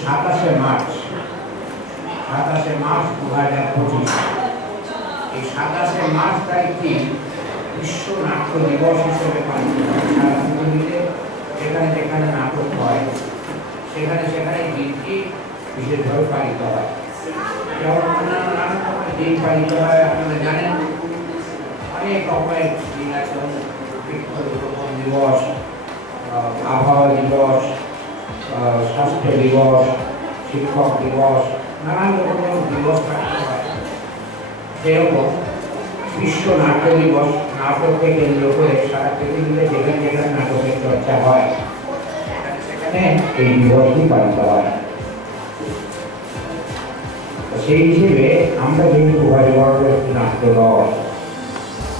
27 March 2025 এই 27 March তারিখটি বিশ্ব নাট্য দিবস হিসেবে পালিত হয়। সারা পৃথিবীতে যেখানে যেখানে নাটক হয় সেখানে সেখানে দিনটি বিশেষভাবে পালিত হয়। যেমন অন্যান্য নানা রকমের দিন পালিত হয় আপনারা জানেন, অনেক রকমের দিন আছে। বৃক্ষরোপণ দিবস, আবহাওয়া দিবস, স্বাস্থ্য দিবস, শিক্ষক দিবস, নানান রকমের দিবস পালিত হয়। সেরকম বিশ্ব নাট্য দিবস নাটককে কেন্দ্র করে সারা পৃথিবীতে যেখানে যেখানে নাটকের চর্চা হয় সেখানে এই দিবসটি পালিত হয়। সেই হিসেবে আমরা যেহেতু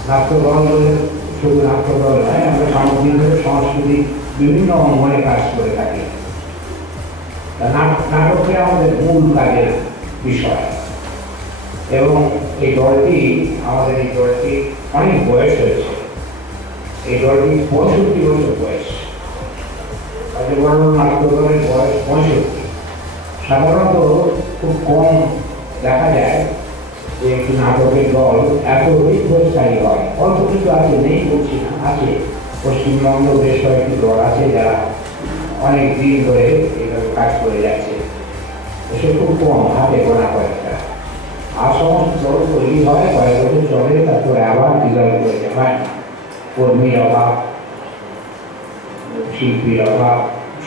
নাট্যদল বলে শুধু নাট্যদল নয়, আমরা সামগ্রিকভাবে সংস্কৃতির বিভিন্ন অঙ্গনে কাজ করে থাকি। নাটককে আমাদের মূল কাজের বিষয় এবং এই দলটি অনেক বয়স হয়েছে। এই দলটি 65 বছর বয়স। বড় নাট্যদলের বয়স 65। সাধারণত খুব কম দেখা যায় যে একটি নাটকের দল এত দীর্ঘস্থায়ী হয়। অল্প কিছু আছে, নেই বলছি না, আছে। পশ্চিমবঙ্গ বেশ কয়েকটি দল আছে যারা অনেক দিন ধরে এইভাবে কাজ করে যাচ্ছে। সে খুব কম, হাতে গোনা কয়েকটা। আর সমস্ত দল তৈরি হয়, কয়েক বছর চলে, তারপরে আবার বিদায় করে হয়। কর্মীর অভাব, শিল্পীর অভাব,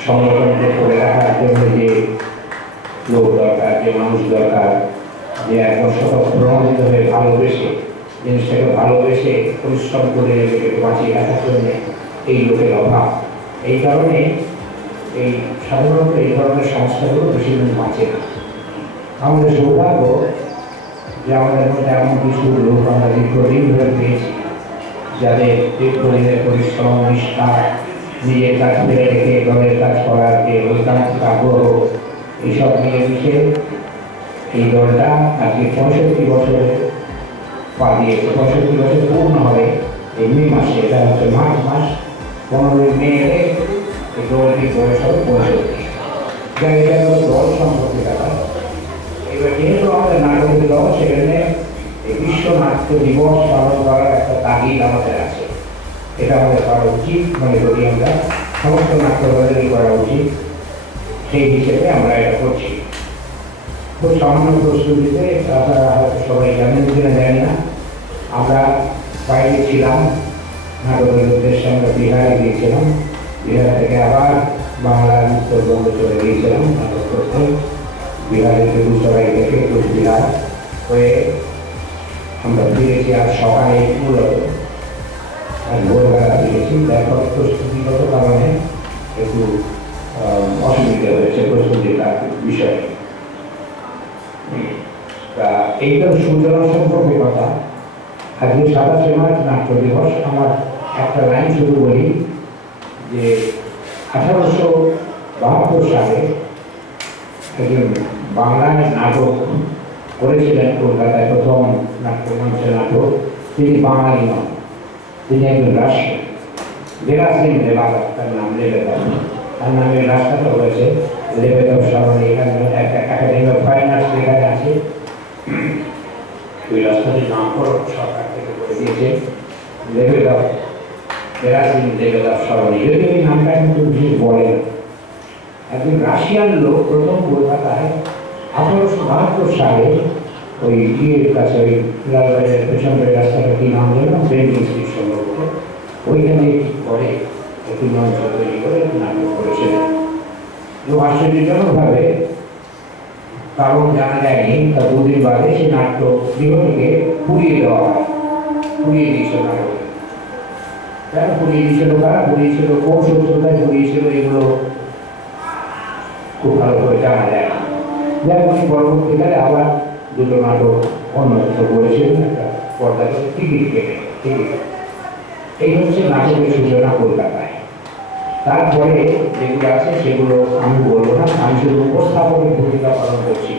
সংগঠনকে করে রাখার জন্য যে লোক দরকার, যে মানুষ দরকার, যে একদম প্রমাণিত হয়ে ভালোবেসে জিনিসটাকে ভালোবেসে পরিশ্রম করে বাঁচিয়ে রাখার জন্য এই লোকের অভাব। এই কারণে এই সাধারণত এই ধরনের সংস্থাগুলো বেশি দিন বাঁচে না। আমাদের সৌভাগ্য যে আমাদের মধ্যে এমন কিছু লোক আমরা দীর্ঘদিন ধরে পেয়েছি যাদের দীর্ঘদিনের পরিশ্রম, নিষ্ঠা, নিজের কাজ ফেলে রেখে দলের কাজ করার যে ঐকান্তিক আগ্রহ, এইসব মিলেমিশে এই দলটা আজকে 65 বছরে পা দিয়েছে। 65 বছর পূর্ণ হবে এই মে মাসে। এটা হচ্ছে মার্চ মাস, 15 মে এলে এই দলটির বয়স হবে 65। যা এটা দল সম্পর্কে ব্যাপার। এবার যেহেতু আমাদের নাটকের দল, সেখানে এই বিশ্ব নাট্য দিবস পালন করার একটা তাগিদ আমাদের আছে। এটা আমাদের করা উচিত মনে করি আমরা। সমস্ত নাট্য দলেরই করা উচিত। সেই হিসেবে আমরা এটা করছি। খুব সামান্য প্রস্তুতিতে, আপনারা হয়তো সবাই জানেন কিনা জানি না, আমরা বাইরে ছিলাম নাটকের উদ্দেশ্যে। আমরা বিহারে গিয়েছিলাম, বিহার থেকে আবার বাংলার উত্তরবঙ্গে চলে গিয়েছিলাম নাটক করতে। বিহারে বেগুসরাই থেকে কোচবিহার হয়ে আমরা ফিরেছি আজ সকালে, মূলত আজ ভোরবেলা ফিরেছি। তারপর প্রস্তুতিগত কারণে একটু অসুবিধা হয়েছে প্রস্তুতির বিষয়ে। তা এইটা সূচনা সম্পর্কে কথা। আজকে 27 মার্চ নাট্য দিবস। আমার একটা লাইন শুরু বলি যে 1872 সালে একজন বাংলায় নাটক করেছিলেন কলকাতায়, প্রথম নাট্যমঞ্চের নাটক। তিনি বাঙালি নন, তিনি একজন রাশিয়ান। দেরাসিং দেবাদা তার নাম, লেবেদভ। তার নামে রাস্তাটা হয়েছে লেবেদভ সরণি। এখানে একটা একাডেমি অফ ফাইন আর্টস এখানে আছে। ওই রাস্তাটির নামকরণ সরকার থেকে করে দিয়েছে লেবেদভ, দেরাসিং লেবেদভ সরণি। যদি ওই নামটা কিন্তু বিশেষ বলে না। একজন রাশিয়ান লোক প্রথম কলকাতায় 1872 সালে ওই ইয়ের কাছে, ওই লালবাজারের পেছনের রাস্তাটা কি নাম দিলাম, বেঙ্গল স্ট্রিট সম্ভবত, ওইখানে করে একটি মঞ্চ তৈরি করে নাটক করেছিলেন। এবং আশ্চর্যজনকভাবে, কারণ জানা যায়নি, তার 2 দিন বাদে সেই নাট্য গৃহ থেকে পুড়িয়ে দেওয়া হয়। পুড়িয়ে দিয়েছিল নাটক। কেন পুড়িয়ে দিয়েছিল, কারা পুড়িয়েছিল, কোন সূত্রতায় পুড়িয়েছিল, এগুলো খুব ভালো করে জানা যায় না। যেমন পরবর্তীকালে আবার 2টো নাটক অন্যত্র করেছিলেন, একটা পর্দায় টিকিট কেটে। এই হচ্ছে নাটকের সূচনা কলকাতায়। তারপরে যেগুলো আছে সেগুলো আমি বলবো না, আমি শুধু উপস্থাপনের ভূমিকা পালন করছি।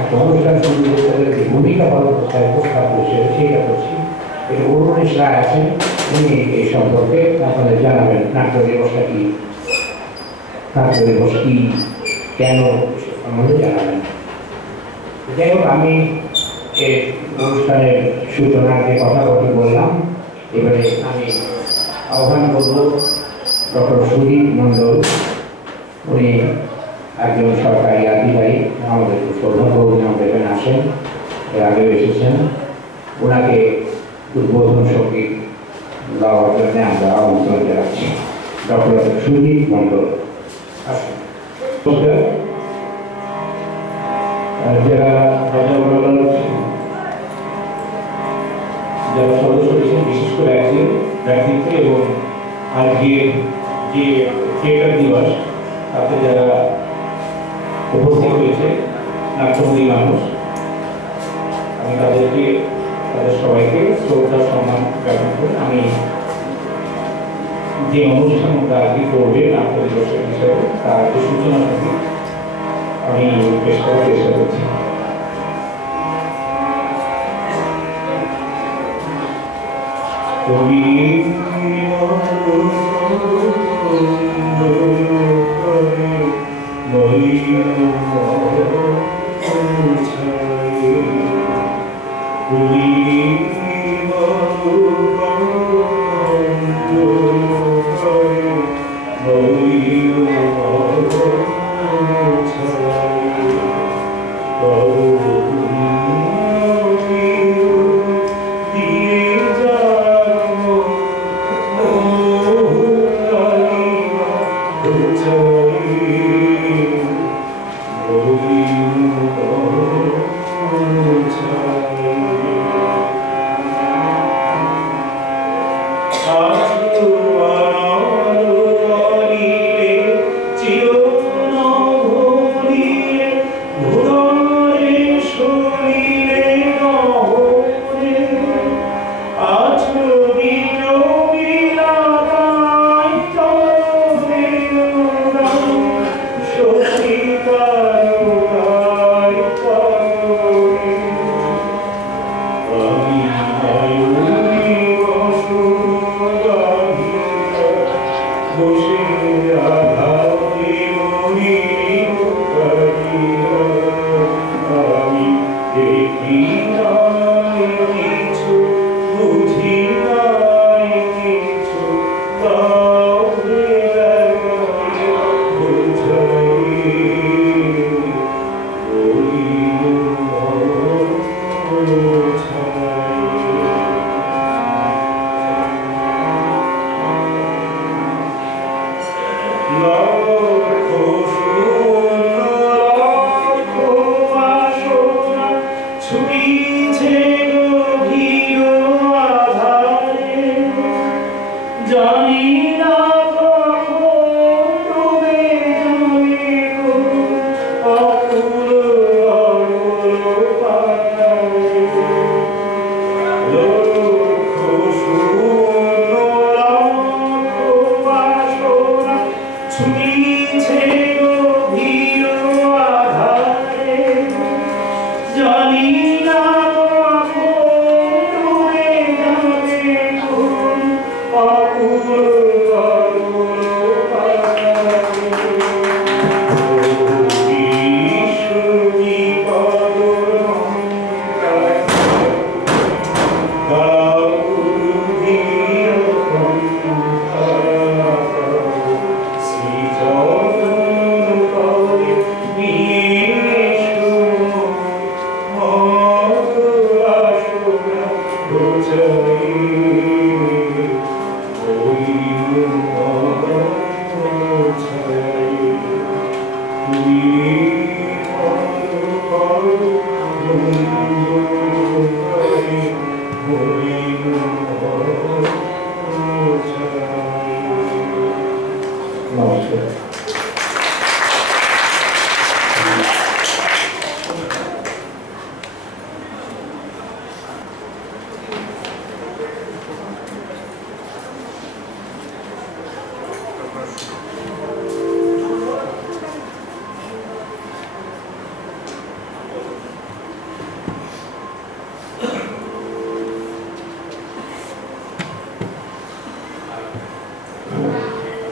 একটা অনুষ্ঠান শুরু করতে গেলে যে ভূমিকা পালন করতে হয়, উপস্থাপন সেইটা করছি। এটা অরুণেশ রায় আছেন, উনি এই সম্পর্কে আপনাদের জানাবেন নাট্য দিবসটা কি, নাট্য দিবস কি, কেন সম্বন্ধে জানাবেন। যাই হোক, আমি এই অনুষ্ঠানের সূচনাকে কথা বললাম। এবারে আমি আহ্বান করব ডক্টর সুদীপ মণ্ডল। উনি একজন সরকারি আধিকারিক, আমাদের সৌভাগ্য আমাদের এখানে আসেন, এর আগেও এসেছেন। ওনাকে উদ্বোধন সঙ্গীত গাওয়ার জন্য আমরা আমন্ত্রণ জানাচ্ছি। ডক্টর সুদীপ মণ্ডল আসেন। যারা সদস্য রয়েছেন, বিশেষ করে একজন ব্যক্তিত্ব এবং আজকের যে থিয়েটার দিবস তাতে যারা উপস্থিত হয়েছে নাট্যময়ী মানুষ, আমি তাদের সবাইকে শ্রদ্ধা সম্মান জ্ঞাপন করে আমি যে অনুষ্ঠানটা আজকে করবে নাট্য দিবসের হিসাবে তার যে সূচনা থাকে আমি পেশ করার চেষ্টা করছি।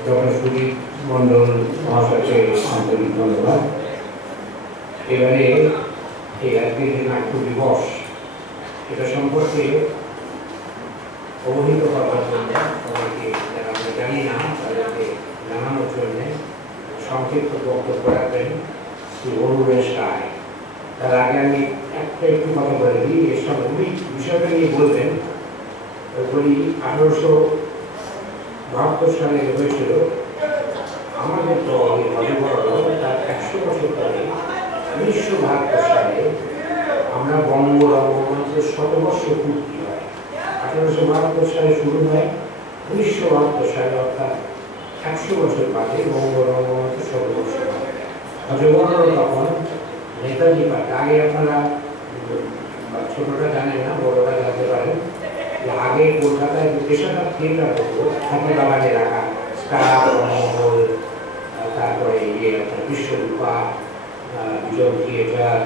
ডক্টর সুদীপ মণ্ডল মহাশয়কে আন্তরিক ধন্যবাদ। এবারে এই আজকে যে নাট্য দিবস এটা সম্পর্কে অবহিত করার জন্য সবাইকে যারা আমরা জানি না তাদেরকে জানানোর জন্য সংক্ষিপ্ত বক্তব্য রাখবেন শ্রী অরুণেশ রায়। তার আগে আমি একটু কথা বলে দিই, এসব বিষয়টা নিয়ে বলবেন। ওইগুলি 1872 সালে হয়েছিল। আমাদের দল তার 100 বছর পরে 1972 সালে আমরা বঙ্গ রঙ্গমঞ্চের 100 পূর্তি হয়। 1872 সালে শুরু হয়, 1972 সালে অর্থাৎ 100 বছর বাদে বঙ্গ রঙ্গমঞ্চের 100 হয়। হজবরণ তখন নেতাজি পার্ক, আগে আপনারা ছোটরা জানেন না, বড়রা জানতে পারেন যে আগে কলকাতায় পেশাদার থিয়েটার হতো, হাতিবাগানে রাখা স্টার, মহল, তারপরে বিশ্বরূপা, বিজন থিয়েটার,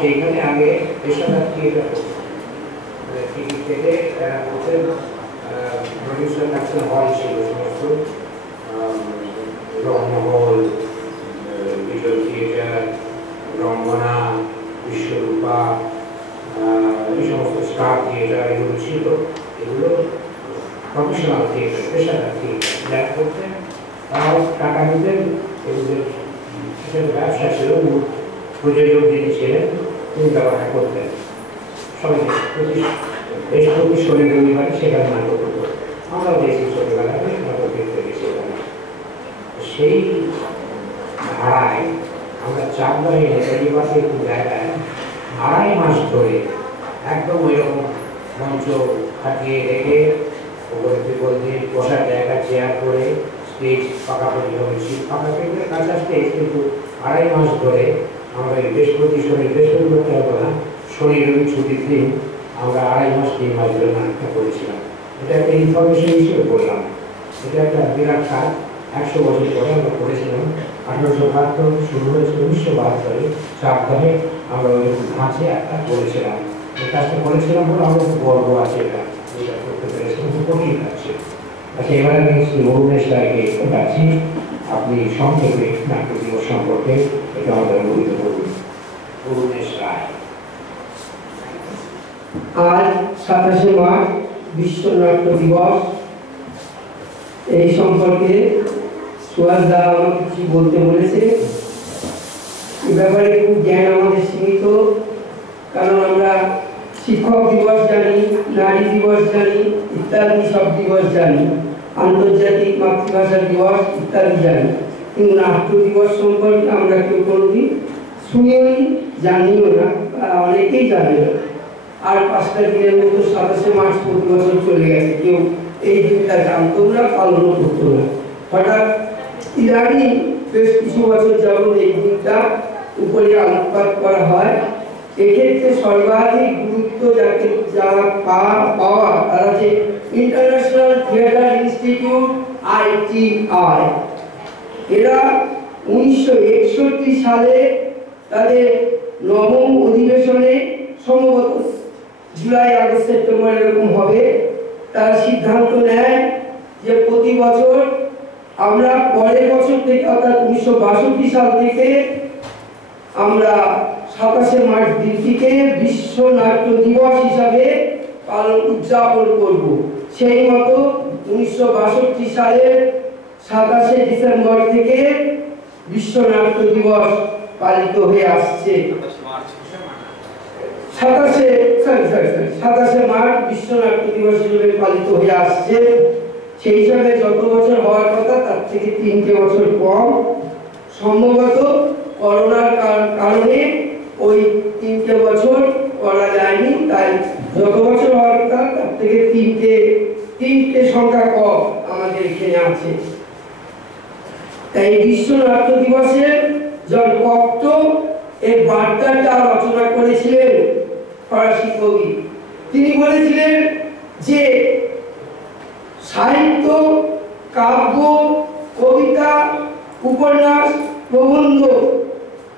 সেইখানে আগে পেশাদার থিয়েটার হতো। টিকিট থেকে তারা প্রথম প্রডিউসার কাছে হল ছিল, সমস্ত রংমহল, বিজন থিয়েটার, রঙ্গনা, বিশ্বরূপা, এই সমস্ত স্টার থিয়েটার এগুলো ছিল। এগুলো প্রফেশনাল থিয়েটার, পেশাদার থিয়েটার যারা করতেন তারাও টাকা দিতেন। এগুলোর ব্যবসা ছিল, প্রযোজক যিনি ছিলেন তিনি ব্যবহার করতেন। সবাই বেশ প্রতি শনি রবিবারে সেখানে নাটক হতো। আমরাও দেখি ছোটবেলায় নাটক দেখতে গেছিলাম। সেই ধারায় আমরা চাকদায় নেতাজি পার্কের একটু জায়গায় 2.5 মাস ধরে একদম ওইরকম মঞ্চ খাটিয়ে রেখে ওপরে ত্রিপল দিয়ে বসার জায়গা চেয়ার করে স্টেজ পাকাপাকি হবে, শীত পাকা পেতে কাঁচা স্টেজ, কিন্তু 2.5 মাস ধরে আমরা বৃহস্পতি শনি, বৃহস্পতি করতে হতো না, শনি রবি ছুটির দিন আমরা 2.5 মাস 3 মাস ধরে নাটকটা করেছিলাম। এটা একটা ইনফরমেশন হিসেবে বললাম। এটা একটা বিরাট কাজ। 100 বছর পরে আমরা করেছিলাম। 1872 শুরু হয়েছিল, 1972 চাকদাহে আমরা ওই ধাঁচে একটা করেছিলাম। এই কাজটা করেছিলাম বলে আমার খুব গর্ব আছে, এটা করতে পেরেছিলাম, খুব কঠিন কাজ ছিল। আচ্ছা, এবার আমি শ্রী অরুণেশ রায়কে ডাকছি, আপনি সংক্ষেপে নাট্য দিবস সম্পর্কে এটা আমাদের অবহিত করুন। অরুণেশ রায়। আজ 27শে মার্চ বিশ্ব নাট্য দিবস। এই সম্পর্কে সুভাষ দা আমাকে কিছু বলতে বলেছে। এ ব্যাপারে খুব জ্ঞান আমাদের সীমিত, কারণ আমরা শিক্ষক দিবস জানি, নারী দিবস জানি, ইত্যাদি সব দিবস জানি, আন্তর্জাতিক মাতৃভাষা দিবস ইত্যাদি জানি, কিন্তু নাট্য দিবস সম্পর্কে আমরা কেউ কোনোদিন শুনিও নি, জানিও না, অনেকেই জানে না। আর 5টা দিনের মতো 27শে মার্চ প্রতি বছর চলে গেছে, কেউ এই দিনটা জানতো না, পালনও করতো না। হঠাৎ ইদানিং বেশ কিছু বছর যাবত এই দিনটা উপরে আলোকপাত করা হয়। এক্ষেত্রে সর্বাধিক গুরুত্ব যারা পাওয়া তারা যে ইন্টারন্যাশনাল থিয়েটার ইনস্টিটিউট ITI, এরা 1961 সালে তাদের 9ম অধিবেশনে, সম্ভবত জুলাই আগস্ট সেপ্টেম্বর এরকম হবে, তারা সিদ্ধান্ত নেয় যে প্রতি বছর আমরা পরের বছর থেকে অর্থাৎ 1962 সাল থেকে আমরা 27শে মার্চ দিনটিকে বিশ্ব নাট্য দিবস হিসাবে উদযাপন করব। সেই মতো 1962 সালের 27শে ডিসেম্বর থেকে বিশ্ব নাট্য দিবস পালিত হয়ে আসছে। 27শে মার্চ বিশ্ব নাট্য দিবস হিসেবে পালিত হয়ে আসছে। সেই হিসাবে যত বছর হওয়ার কথা তার থেকে 3টে বছর কম। সম্ভবত করোনার কারণে ওই 3টে বছর করা যায়নি, তাই যত বছর হওয়ার কথা তার থেকে 3টে সংখ্যা কম আমাদের এখানে আছে। তাই বিশ্ব নাট্য দিবসের জন কক্টো এই বার্তাটা রচনা করেছিলেন ফরাসি কবি। তিনি বলেছিলেন যে সাহিত্য, কাব্য, কবিতা, উপন্যাস, প্রবন্ধ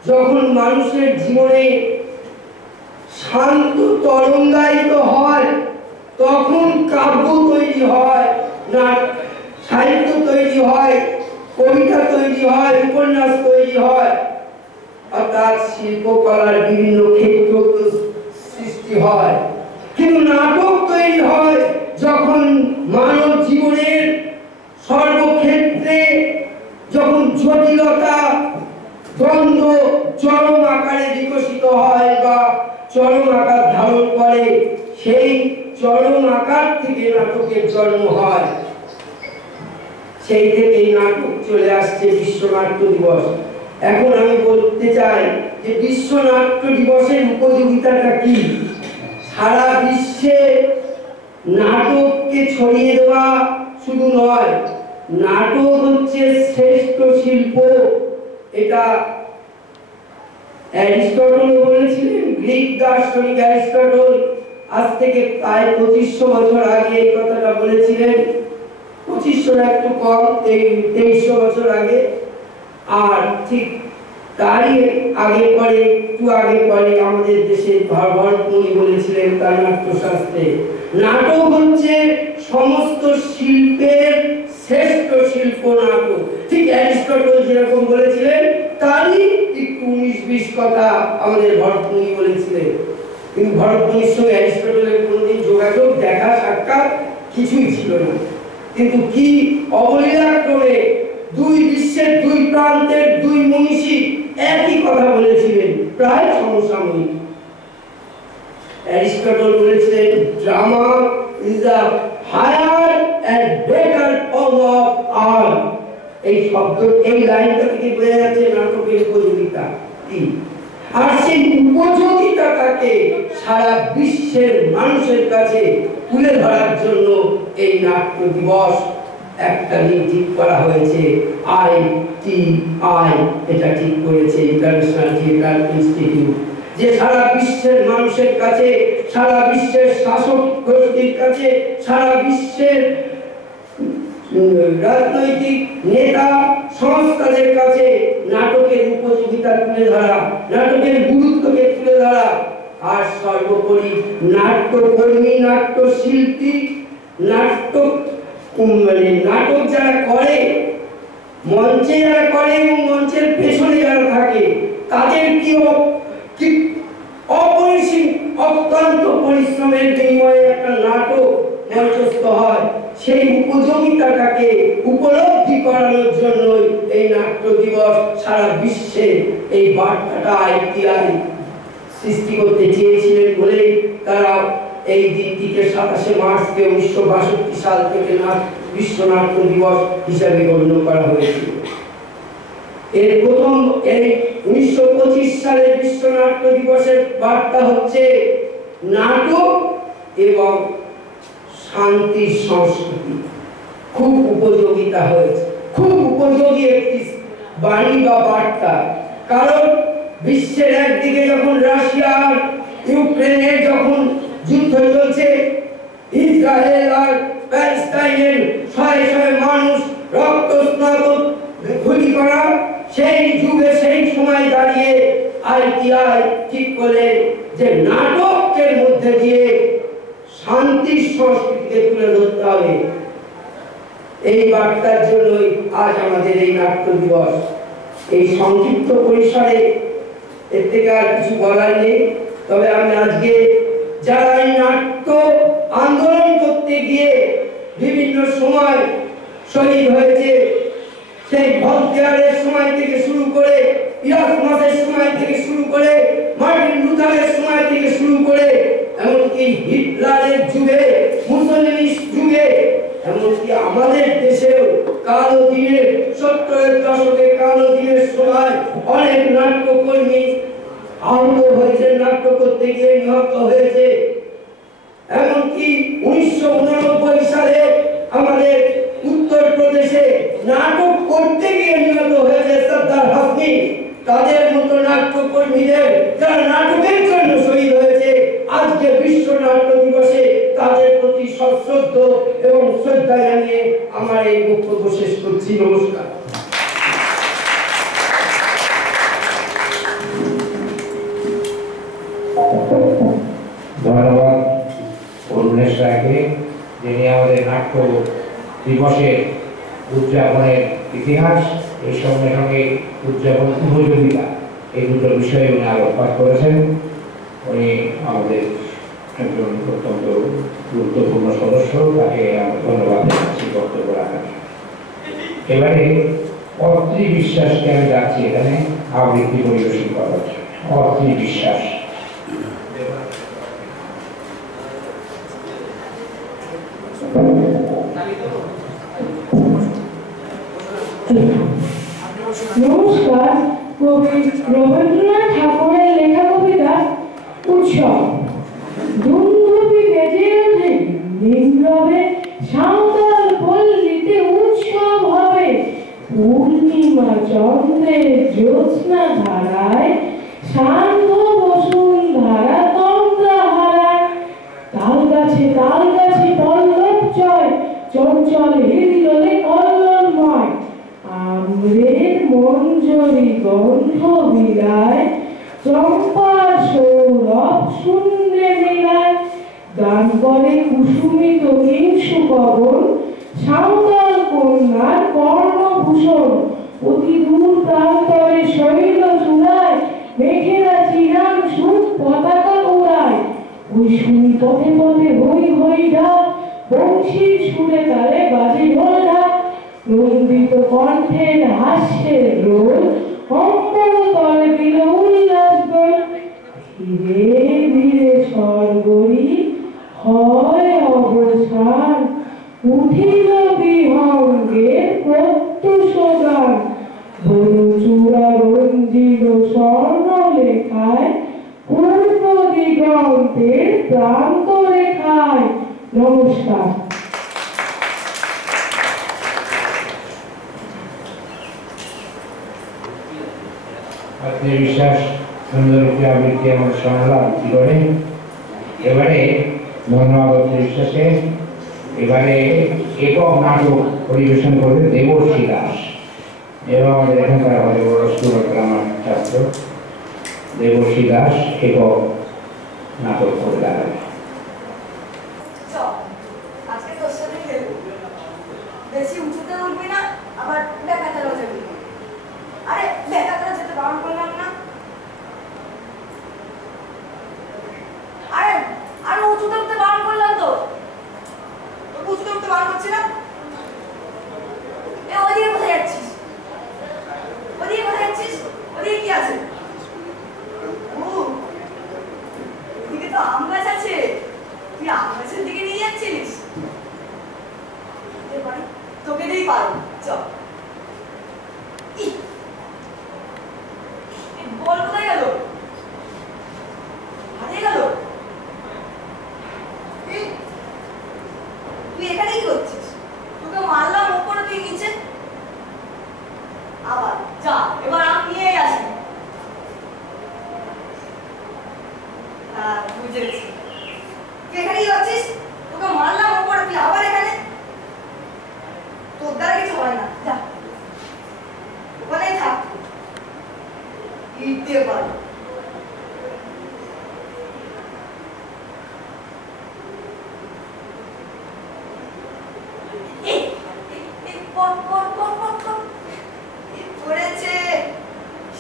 যখন মানুষের জীবনে শান্ত তরঙ্গায়িত হয়, তখন কাব্য তৈরি হয়, না সাহিত্য তৈরি হয়, কবিতা তৈরি হয়, উপন্যাস তৈরি হয়, অর্থাৎ শিল্পকলার বিভিন্ন ক্ষেত্র সৃষ্টি হয়। কিন্তু নাটক তৈরি হয় যখন মানব জীবনের সর্বক্ষেত্রে যখন জটিলতা দ্বন্দ্ব চরম আকারে বিকশিত হয় বা চরম আকার ধারণ করে, সেই চরম আকার থেকে নাটকের জন্ম হয়। সেই থেকেই নাটক চলে আসছে বিশ্ব নাট্য দিবস। এখন আমি বলতে চাই যে বিশ্ব নাট্য দিবসের উপযোগিতাটা কি? সারা বিশ্বে নাটককে ছড়িয়ে দেওয়া শুধু নয়, নাটক হচ্ছে শ্রেষ্ঠ শিল্প। এটা অ্যারিস্টটল বলেছিলেন, গ্রিক দার্শনিক অ্যারিস্টটল আজ থেকে প্রায় 2500 বছর আগে এই কথাটা বলেছিলেন। 2500 একটু কম, 2300 বছর আগে। আর ঠিক তারই আগে পরে একটু আগে পরে আমাদের দেশে ভরতমুনি বলেছিলেন তার নাট্যশাস্ত্রে, নাটক হচ্ছে সমস্ত শিল্পের শ্রেষ্ঠ শিল্প নাটক। ঠিক অ্যারিস্টটল যেরকম বলেছিলেন তারই একটু 19-20 কথা আমাদের ভরতমুনি বলেছিলেন। কিন্তু ভরতমুনির সঙ্গে অ্যারিস্টটলের কোনোদিন যোগাযোগ, দেখা সাক্ষাৎ কিছুই ছিল না। কিন্তু কি অবলীলাক্রমে দুই বিশ্বের দুই প্রান্তের দুই মনীষী একই কথা বলেছিলেন, প্রায় সমসাময়িক। অ্যারিস্টটল বলেছিলেন, drama is a higher and better form of art. এই শব্দ, এই লাইনটা থেকে বোঝা যাচ্ছে নাটকের উপযোগিতা কি। আর সেই উপযোগিতাটাকে সারা বিশ্বের মানুষের কাছে তুলে ধরার জন্য এই নাট্য দিবস একটা দিন ঠিক করা হয়েছে। ITI এটা ঠিক করেছে, ইন্টারন্যাশনাল থিয়েটার ইনস্টিটিউট, যে সারা বিশ্বের মানুষের কাছে, সারা বিশ্বের শাসক গোষ্ঠীর কাছে, সারা বিশ্বের রাজনৈতিক নেতা সংস্থাদের কাছে নাটকের উপযোগিতা তুলে ধরা, নাটকের গুরুত্বকে তুলে ধরা, আর সর্বোপরি নাট্যকর্মী, নাট্যশিল্পী, নাটক যারা করে, মঞ্চে যারা করে এবং মঞ্চের পেছনে যারা থাকে, তাদের কি অপরিসীম অত্যন্ত পরিশ্রমের বিনিময়ে একটা নাটক মঞ্চস্থ হয়। সেই উপযোগিতাটাকে উপলব্ধি করানোর জন্যই এই নাট্য দিবস সারা বিশ্বে এই বার্তাটা ITI সৃষ্টি করতে চেয়েছিলেন বলেই তারা এই দিনটিকে 27শে মার্চকে 1962 সাল থেকে বিশ্ব নাট্য দিবস হিসাবে গণ্য করা হয়েছিল। এর প্রথম এই 1925 সালের বিশ্ব নাট্য দিবসের বার্তা হচ্ছে নাটক এবং শান্তির সংস্কৃতি। খুব উপযোগিতা হয়েছে, খুব উপযোগী একটি বাণী বা বার্তা। কারণ বিশ্বের একদিকে যখন রাশিয়া আর ইউক্রেনের যখন যুদ্ধ চলছে, ইসরায়েল আর প্যালেস্টাইনের শয়ে শয়ে মানুষ রক্তস্নাত গুলি করা, সেই যুগে সেই সময় দাঁড়িয়ে ITI ঠিক করলেন যে নাটকের মধ্যে দিয়ে শান্তির সংস্কৃতিকে তুলে ধরতে হবে। এই বার্তার জন্যই আজ আমাদের এই নাট্য দিবস। এই সংক্ষিপ্ত পরিসরে এর থেকে আর কিছু বলার নেই। তবে আমি আজকে যারা এই নাট্য আন্দোলন করতে গিয়ে বিভিন্ন সময় শহীদ হয়েছে, সেই ভলতেয়ারের সময় থেকে শুরু করে, ইরাসমাসের সময় থেকে শুরু করে, মার্টিন লুথারের সময় থেকে শুরু করে, এমনকি হিটলারের যুগে, মুসলিনের যুগে, এমনকি আমাদের দেশেও কালো দিনের 70-এর দশকে কালো দিনের সময় অনেক নাট্যকর্মী আহত হয়েছে, নাট্য করতে গিয়ে নিহত হয়েছে। এমনকি 1989 সালে আমাদের উত্তরপ্রদেশে নাটক করতে গিয়ে নিহত হয়েছে সর্দার হাসমি। তাদের মতো নাট্যকর্মীদের যারা নাটকের জন্য শহীদ হয়েছে, আজকে বিশ্ব নাট্য দিবসে তাদের প্রতি সশ্রদ্ধ এবং শ্রদ্ধা জানিয়ে আমার এই বক্তব্য শেষ করছি। নমস্কার। দিবসের উদযাপনের ইতিহাস, এই সঙ্গে সঙ্গে উদযাপন উপযোগিতা, এই দুটো বিষয়ে উনি আলোকপাত করেছেন। উনি আমাদের একজন অত্যন্ত গুরুত্বপূর্ণ সদস্য, তাকে আমি ধন্যবাদ জানাচ্ছি বক্তব্য রাখার। এবারে অত্রি বিশ্বাসকে আমি যাচ্ছি এখানে আবৃত্তি পরিবেশন করার জন্য। অত্রি বিশ্বাস। নমস্কার। কবি রবীন্দ্রনাথ ঠাকুরের লেখা কবিতা উৎসব। ধূমধূপি বেজে ওঠে নীরবে, সাঁওতাল পল্লীতে উৎসব হবে। পূর্ণিমা চন্দ্রের জ্যোৎস্না ধারায়, শান্ত বসুন্ধরা তন্দ্রা হারায়। তাল গাছে পল্লব জয়, চঞ্চল হিল্লোলে কল্লোলময়। আম্রের মঞ্জরি গন্ধ বিলায়, চম্পার সৌরভ শূন্যে মিলায়। গান করে কুসুমিত কিংসু পবন, সাঁওতাল কন্যার কর্ণভূষণ। অতি দূর প্রান্তরে শৈল চূড়ায়, মেঘেরা চিরান সুখ পতাকা উড়ায়। ওই শুনি পথে পথে হই হই ডাক, বংশীর সুরে তালে বাজে ঢোল ঢাক। নন্দিত কণ্ঠের হাস্যের রোল, অম্বর তলে দিল উল্লাস গোল। ধীরে ধীরে স্বর্গরী হয় অবসান, উঠিল বিহঙ্গের প্রত্যুষ গান। ধনুচূড়া রঞ্জিত স্বর্ণ লেখায়, পূর্ব দিগন্তের প্রান্ত রেখায়। নমস্কার। অত্রি বিশ্বাস সুন্দররূপে আবৃত্তি আমার শোনালো আবৃত্তি করে। এবারে ধন্যবাদ অত্রি বিশ্বাসকে। এবারে একক নাটক পরিবেশন করবে দেবশ্রী দাস, এবং আমাদের এখানকার আমাদের বড় স্টুডেন্ট আমার ছাত্র দেবশ্রী দাস একক নাটক করে দাঁড়াবে। আজকে তোর সাথে খেলবো, বেশি উঁচুতে উঠবি না, আবার বেকাতারা যাবি। আরে বেকাতারা যেতে বারণ করলাম না? আরে উঁচুতে উঠতে বারণ করলাম তো, উঁচুতে উঠতে বারণ করছি না? ওদিকে কোথায় যাচ্ছিস? ওদিকে কোথায় যাচ্ছিস? ওদিকে কি আছে? ওদিকে তো আম গাছ আছে, তুই আম গাছের দিকে নিয়ে যাচ্ছিস? তোকে দিয়েই পারো, চল। বল কোথায় গেল? হারিয়ে গেল? তুই এখানে কি করছিস? তোকে মারলাম ওপরে, তুই নিচে। আবার যা, এবার আম নিয়েই আসবি। হ্যাঁ বুঝেছি, তুই এখানে কি করছিস? তোকে মারলাম ওপরে, তুই আবার এখানে। তোর দ্বারা কিছু হয় না, যা ওখানেই থাক, ইট দিয়ে পারো। পড়েছে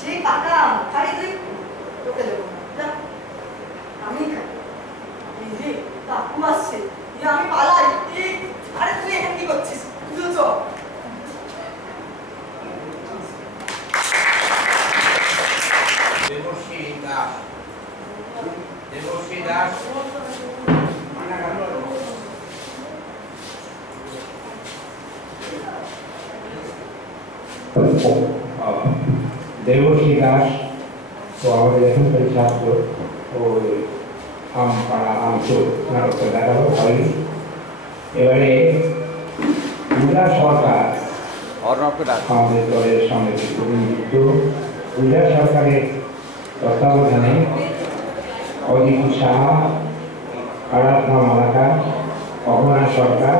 সেই পাকা খালি, তুই তোকে দেবো না, আমি খাই। কাকু আসছে, আমি পালাই। আরে তুই এখানে কি করছিস? চল। দেবশ্রী দাস, দেবশ্রী দাস দেবশ্রী দাস তো আমাদের এখানকার ছাত্র। ও আম পাড়া আমচোর নাটকটা দেখালো ভালোই। এবারে পূজা সরকার আমাদের দলের সঙ্গে যুক্ত। পূজা সরকারের তত্ত্বাবধানে অজিত সাহা, আরাধনা মালাকার, অপনা সরকার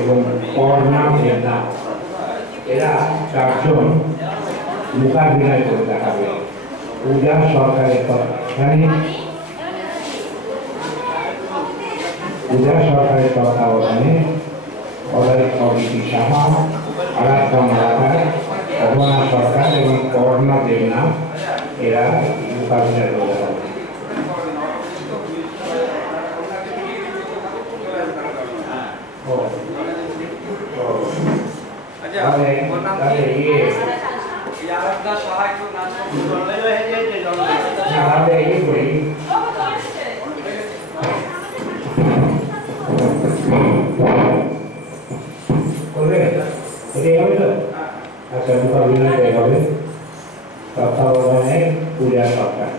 এবং কর্ণা মেঘনা, এরা চারজন মোকাবিলায় করে দেখাবে। পূজা সরকারের তত্ত্বাবধানে অজয় অদিতি সাহা, আরাধ্যা মালাকার, অভনা সরকার এবং করোনা দেবনাথ এরা মোকাবিলা করে থাকে। আচ্ছা, মোকাবিলা হবে তত্ত্বাবধানে পূজা সরকার।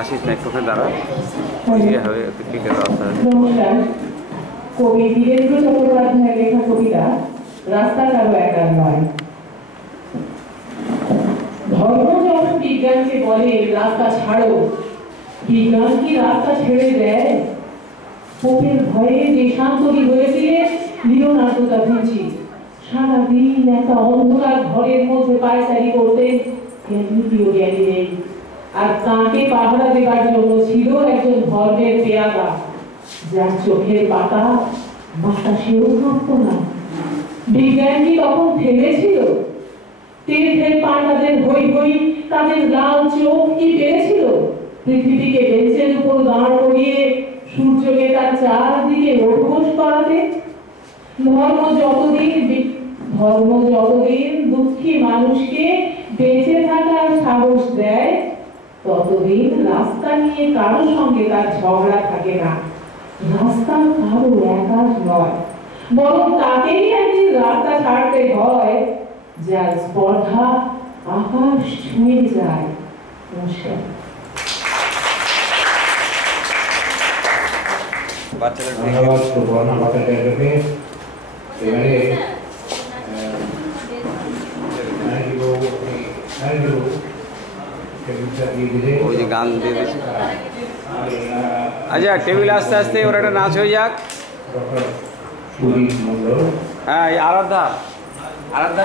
আসিস না একটুখানি দাঁড়া হবে ক্রিকেট নমস্কার। কবি বীরেন্দ্র চট্টোপাধ্যায়ের লেখা কবিতা রাস্তা কারো একার নয়। ধর্ম যখন বিজ্ঞানকে বলে রাস্তা ছাড়ো, বিজ্ঞান কি রাস্তা ছেড়ে দেয়? পোপের ভয়ে দেশান্তরী হয়েছিলেন লিওনার্দো দা ভিঞ্চি। সারাদিন একটা অন্ধকার ঘরের মধ্যে পায়চারি করতেন গ্যালিলিও গ্যালিলেই। আর তাঁকে পাহারা দেবার জন্য ছিল একজন ধর্মের পেয়াদা, যার চোখের পাতা বাতাসেও থাকত না। বিজ্ঞান কি তখন থেমেছিল? তীর্থের পান্ডাদের হই হই, তাদের লাল চোখ কি বেড়েছিল পৃথিবীকে বেঞ্চের উপর দাঁড় করিয়ে সূর্যকে তার চারদিকে রোগোশ করাতে? ধর্ম যতদিন দুঃখী মানুষকে বেঁচে থাকার সাহস দেয়, ততদিন রাস্তা নিয়ে কারো সঙ্গে তার ঝগড়া থাকে না। রাস্তা কারো একার নয়, বরং তাকেই একদিন রাস্তা ছাড়তে হয় যার স্পর্ধা আকাশ ছুঁয়ে যায়। নমস্কার। ধন্যবাদ সুবর্ণা ভট্টাচার্যকে। এবারে ওই যে গান দিয়ে দিয়েছে। আচ্ছা টেবিল আস্তে আস্তে ওর একটা নাচ হয়ে যাক। হ্যাঁ এই আরাধ্যা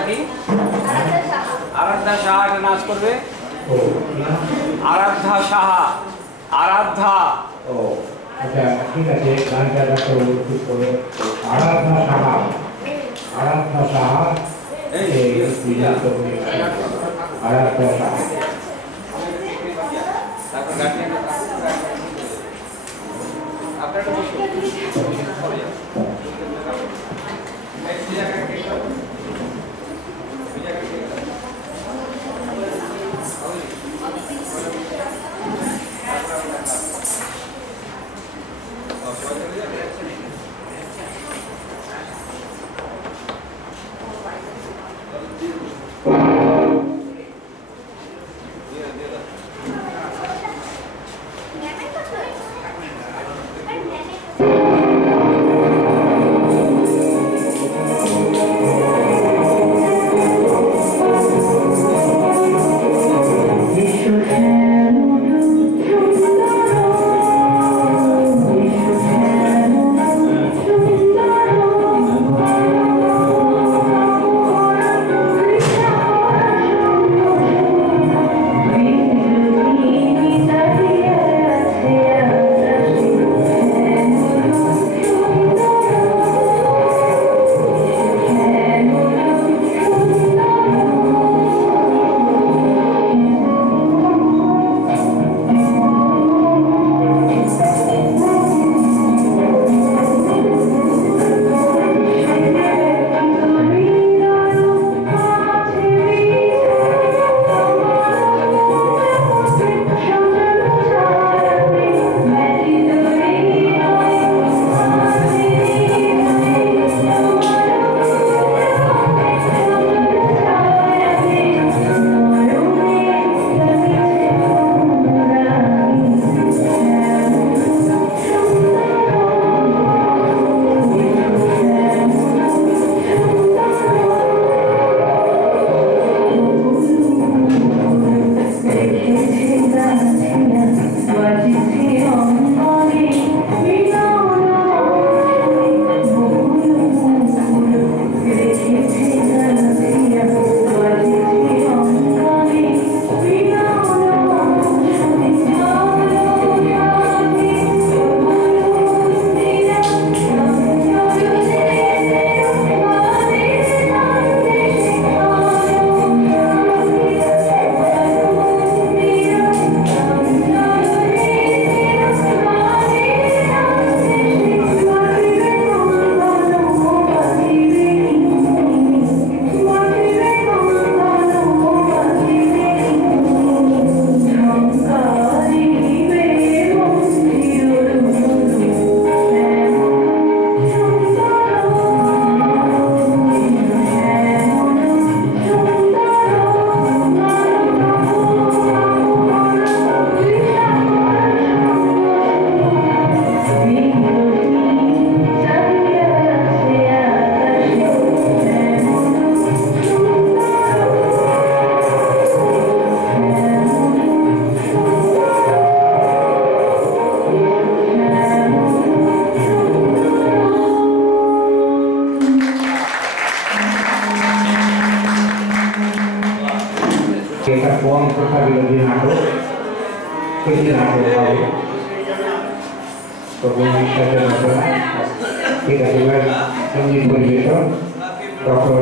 কি আরাধ্যা সাহা একটা নাচ করবে। আরাধ্যা সাহা আরাধ্যা। ও আচ্ছা ঠিক আছে, গানটা ঠিক করে আরাধ্যা সাহা আরাধ্যা সাহা যে নাটক সেটি নাটক হবে তখন বিশ্বাসের রচনা ঠিক আছে। এবার সঙ্গীত পরিবেশন doctor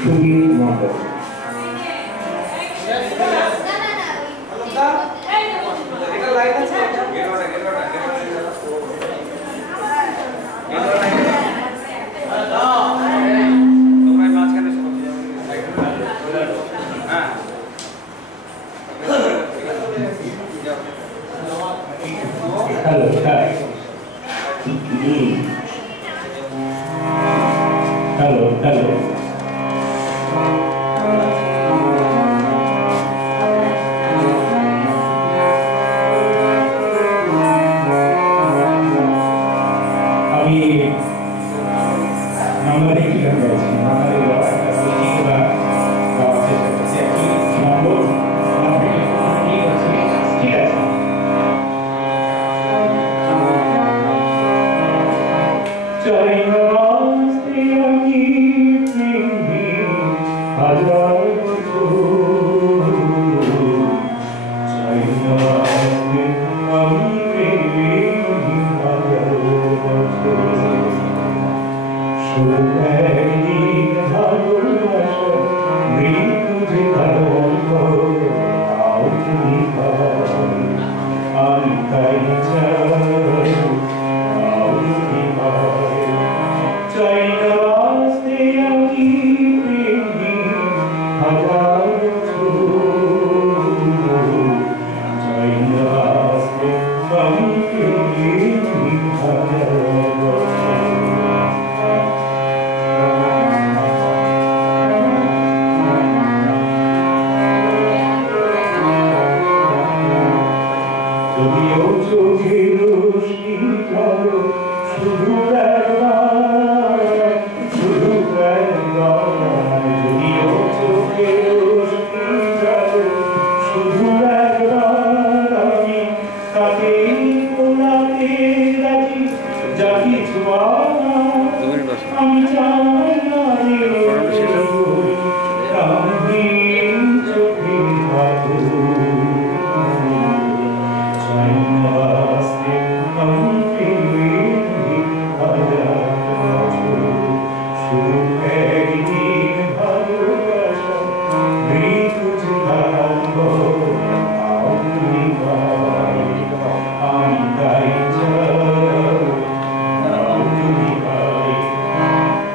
Sudip Mondal. Hello, hi. Hello, hello. আমি নাম্বারে কি গান গাইছি? নাম্বারে গাওয়া একটা মিউজিক বা গাওয়ার চেষ্টা করছি। অ্যাকচুয়ালি নম্বর ঠিক আছে, ঠিক আছে।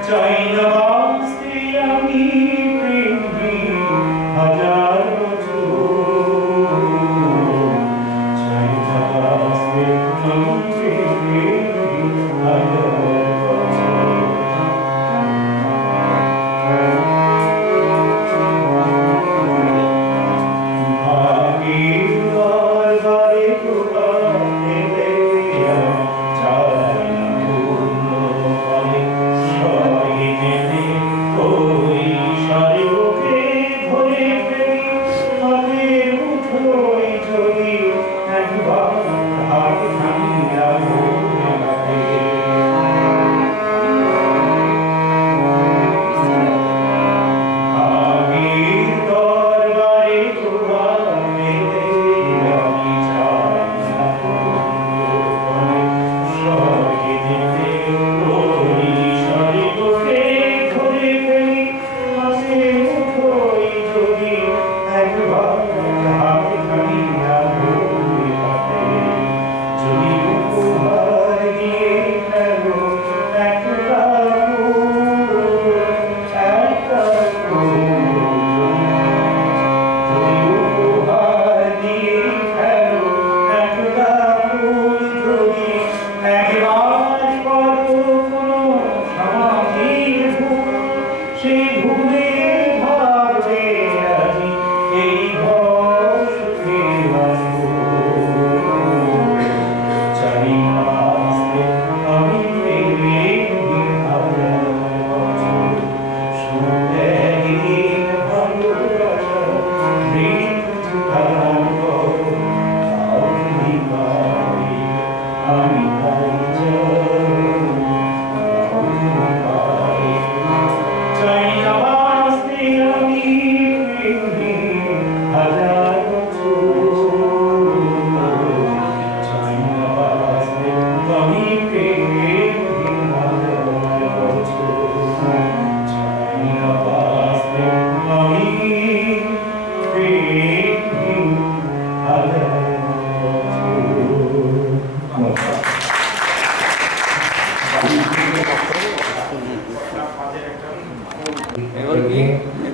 China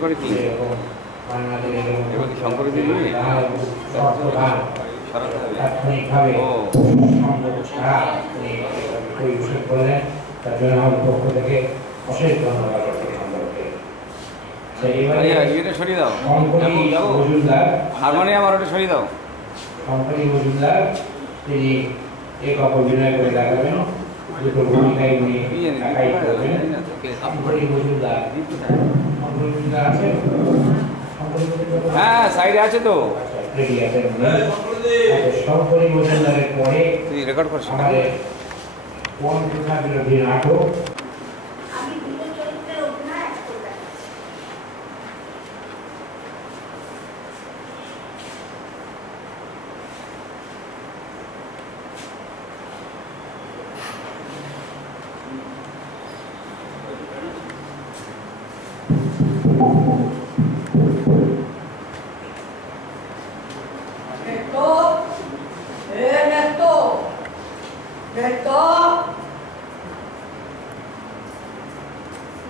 শঙ্করে কি এরকম বাঙালির এবার কি শঙ্করে দিবি তাৎক্ষণিকভাবে ও সম্ভব ছাড়া তিনি পরিবেশন করলেন। তার জন্য আমার পক্ষ থেকে অশেষ ধন্যবাদ সম্পর্কে। এটা সরিয়ে দাও, শঙ্করী মজুমদার, হারমোনিয়াম আর ওটা সরিয়ে দাও। শঙ্করী মজুমদার তিনি একক অভিনয় করে দেখাবেন, দুটো ভূমিকায় উনি একাই করবেন। শঙ্করী মজুমদার, শঙ্করী মজুমদার আছে? শঙ্করী মজুমদার হ্যাঁ সাইডে আছে তো, রেডি আছেন উনি। শঙ্করী মজুমদারের পরে তুই রেকর্ড করছিস না? আমাদের কোন প্রথা বিরোধী নাটক আমি দুটো চরিত্রের অভিনয় করতে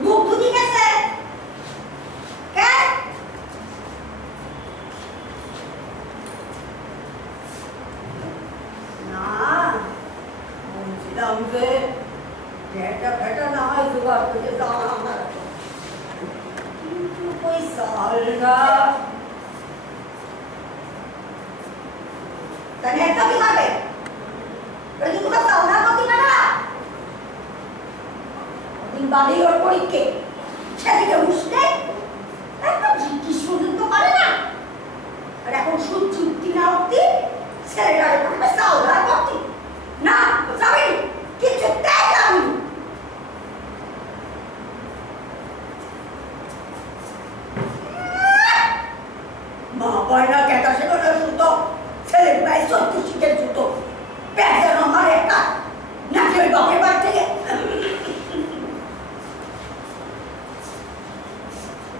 মুখ ধুতি গেছে কে? না বলছিলাম যে এটা ফেটা না হয় জোগাড় করে দাও আমার, কিন্তু পয়সা আলগা তাহলে একটা কি হবে? এটা কি কোনো সাউন্ডার করতে না? দিন বাদেই ওর পরীক্ষে সেদিকে উঠতে একদম জিজ্ঞেস পর্যন্ত পারে না। আর এখন সূর্য উঠতি না উঠতি ছেলেটার উপরে সাউন্ডার করতি না যাবে কিছু তাই আমি মা বয়না কেটা সেগুলো শুতো ছেলে প্রায় 34 শিখের জুতো প্যাঁচানো আমার একটা নাকি ওই বাপের বাড়ি থেকে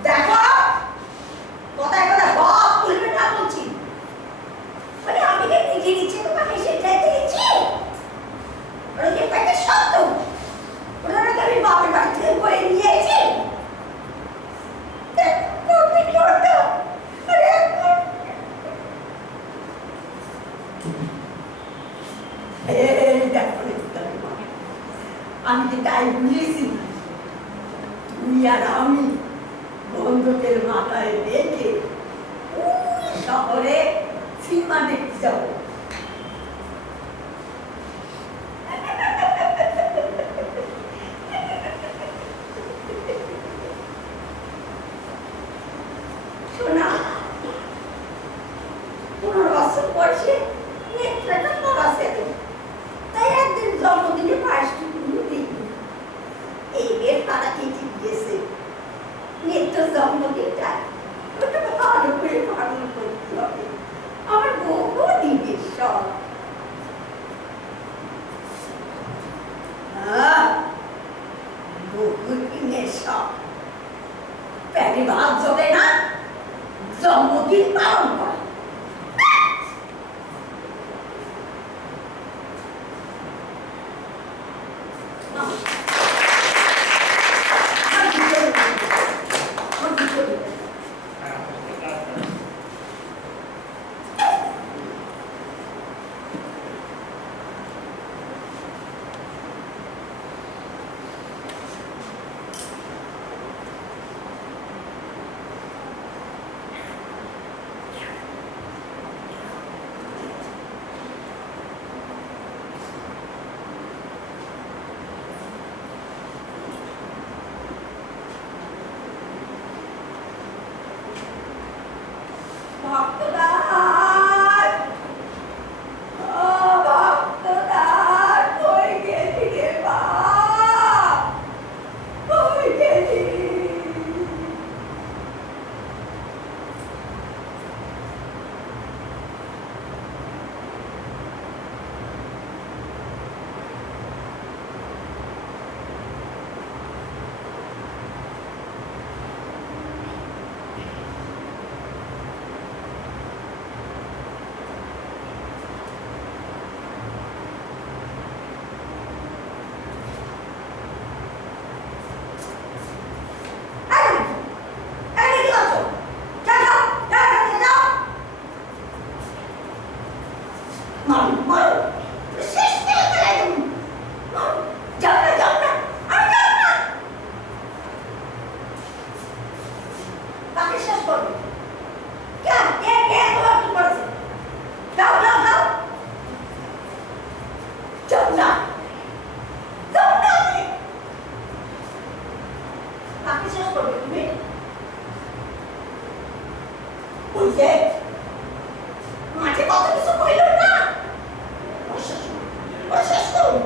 দেখো কোথায় কোথায় বাপ তুলবে না বলছি, মানে আমি কি নিজে নিচে তোমাকে সেটাই দিয়েছি? ওরা যে প্যাকেট শব্দ ওরা নাকি আমি বাপের বাড়ি থেকে বয়ে নিয়ে এসেছি। আমি যে তাই বুঝেছি তুই আর আমি বন্ধুদের মাথায় রেখে ওই শহরে সিনেমা দেখতে যাবো। শোনা 15 বছর বয়সে নেত্রটা পড়াছে তো, তাই একদিন জন্মদিনে পায়েসটুকু দিই এই বের তারা কেটে দিয়েছে। নেত্র জন্মদিনটা ওটা ভালো করে পালন করতে হবে, আমার বউ দিবে সব। বহুদিনের সব প্যারি ভাত জোটে না, জন্মদিন পালন করে। হয়েছে মাঠে কত কিছু কইল না শেষ করুন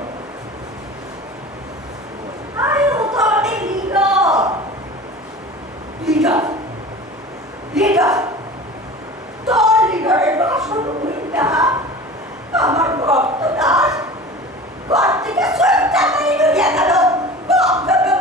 আরে ও তো অনেক লিডার তোর লিডারের ভাষণ বইটা আমার ভক্ত দাস ঘর থেকে সত্যা করে নিয়ে গেল আমার ভক্তকে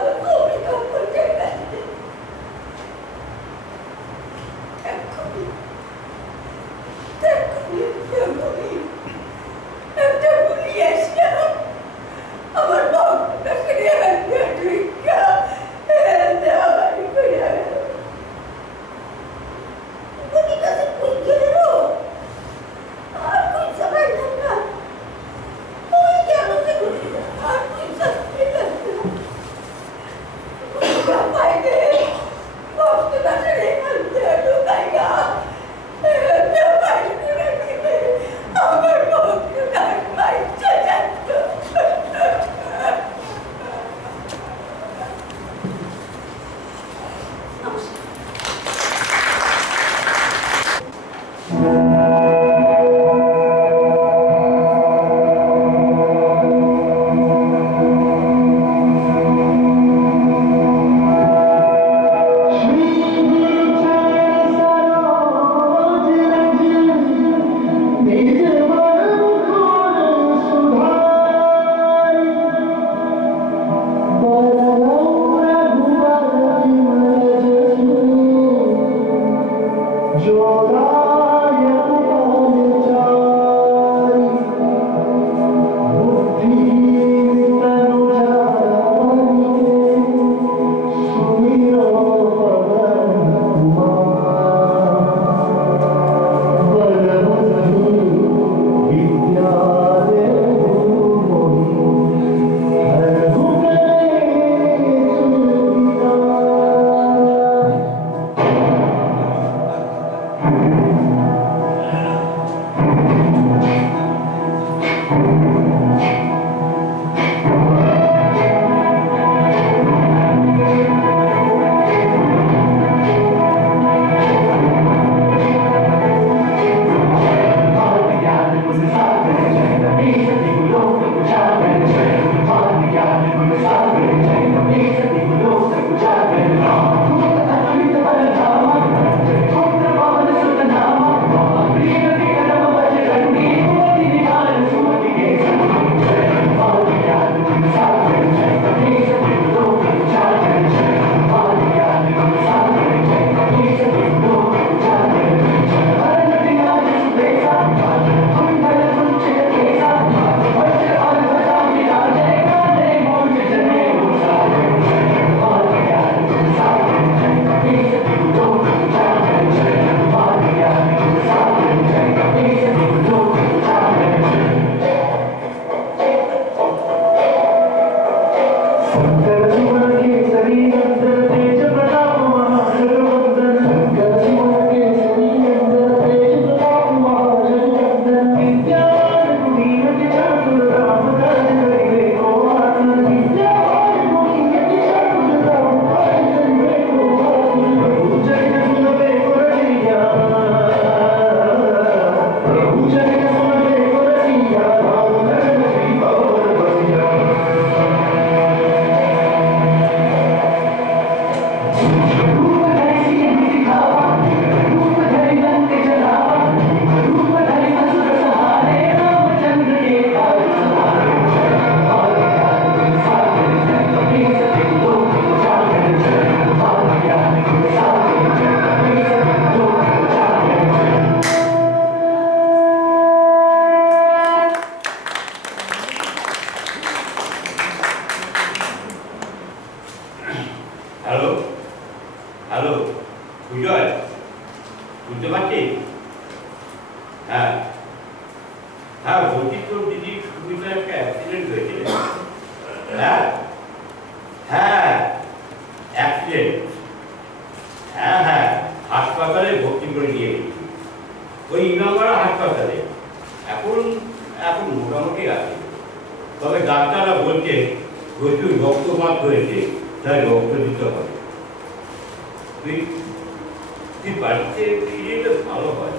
তুই বাড়িতে ফিরে এলে ভালো হয়।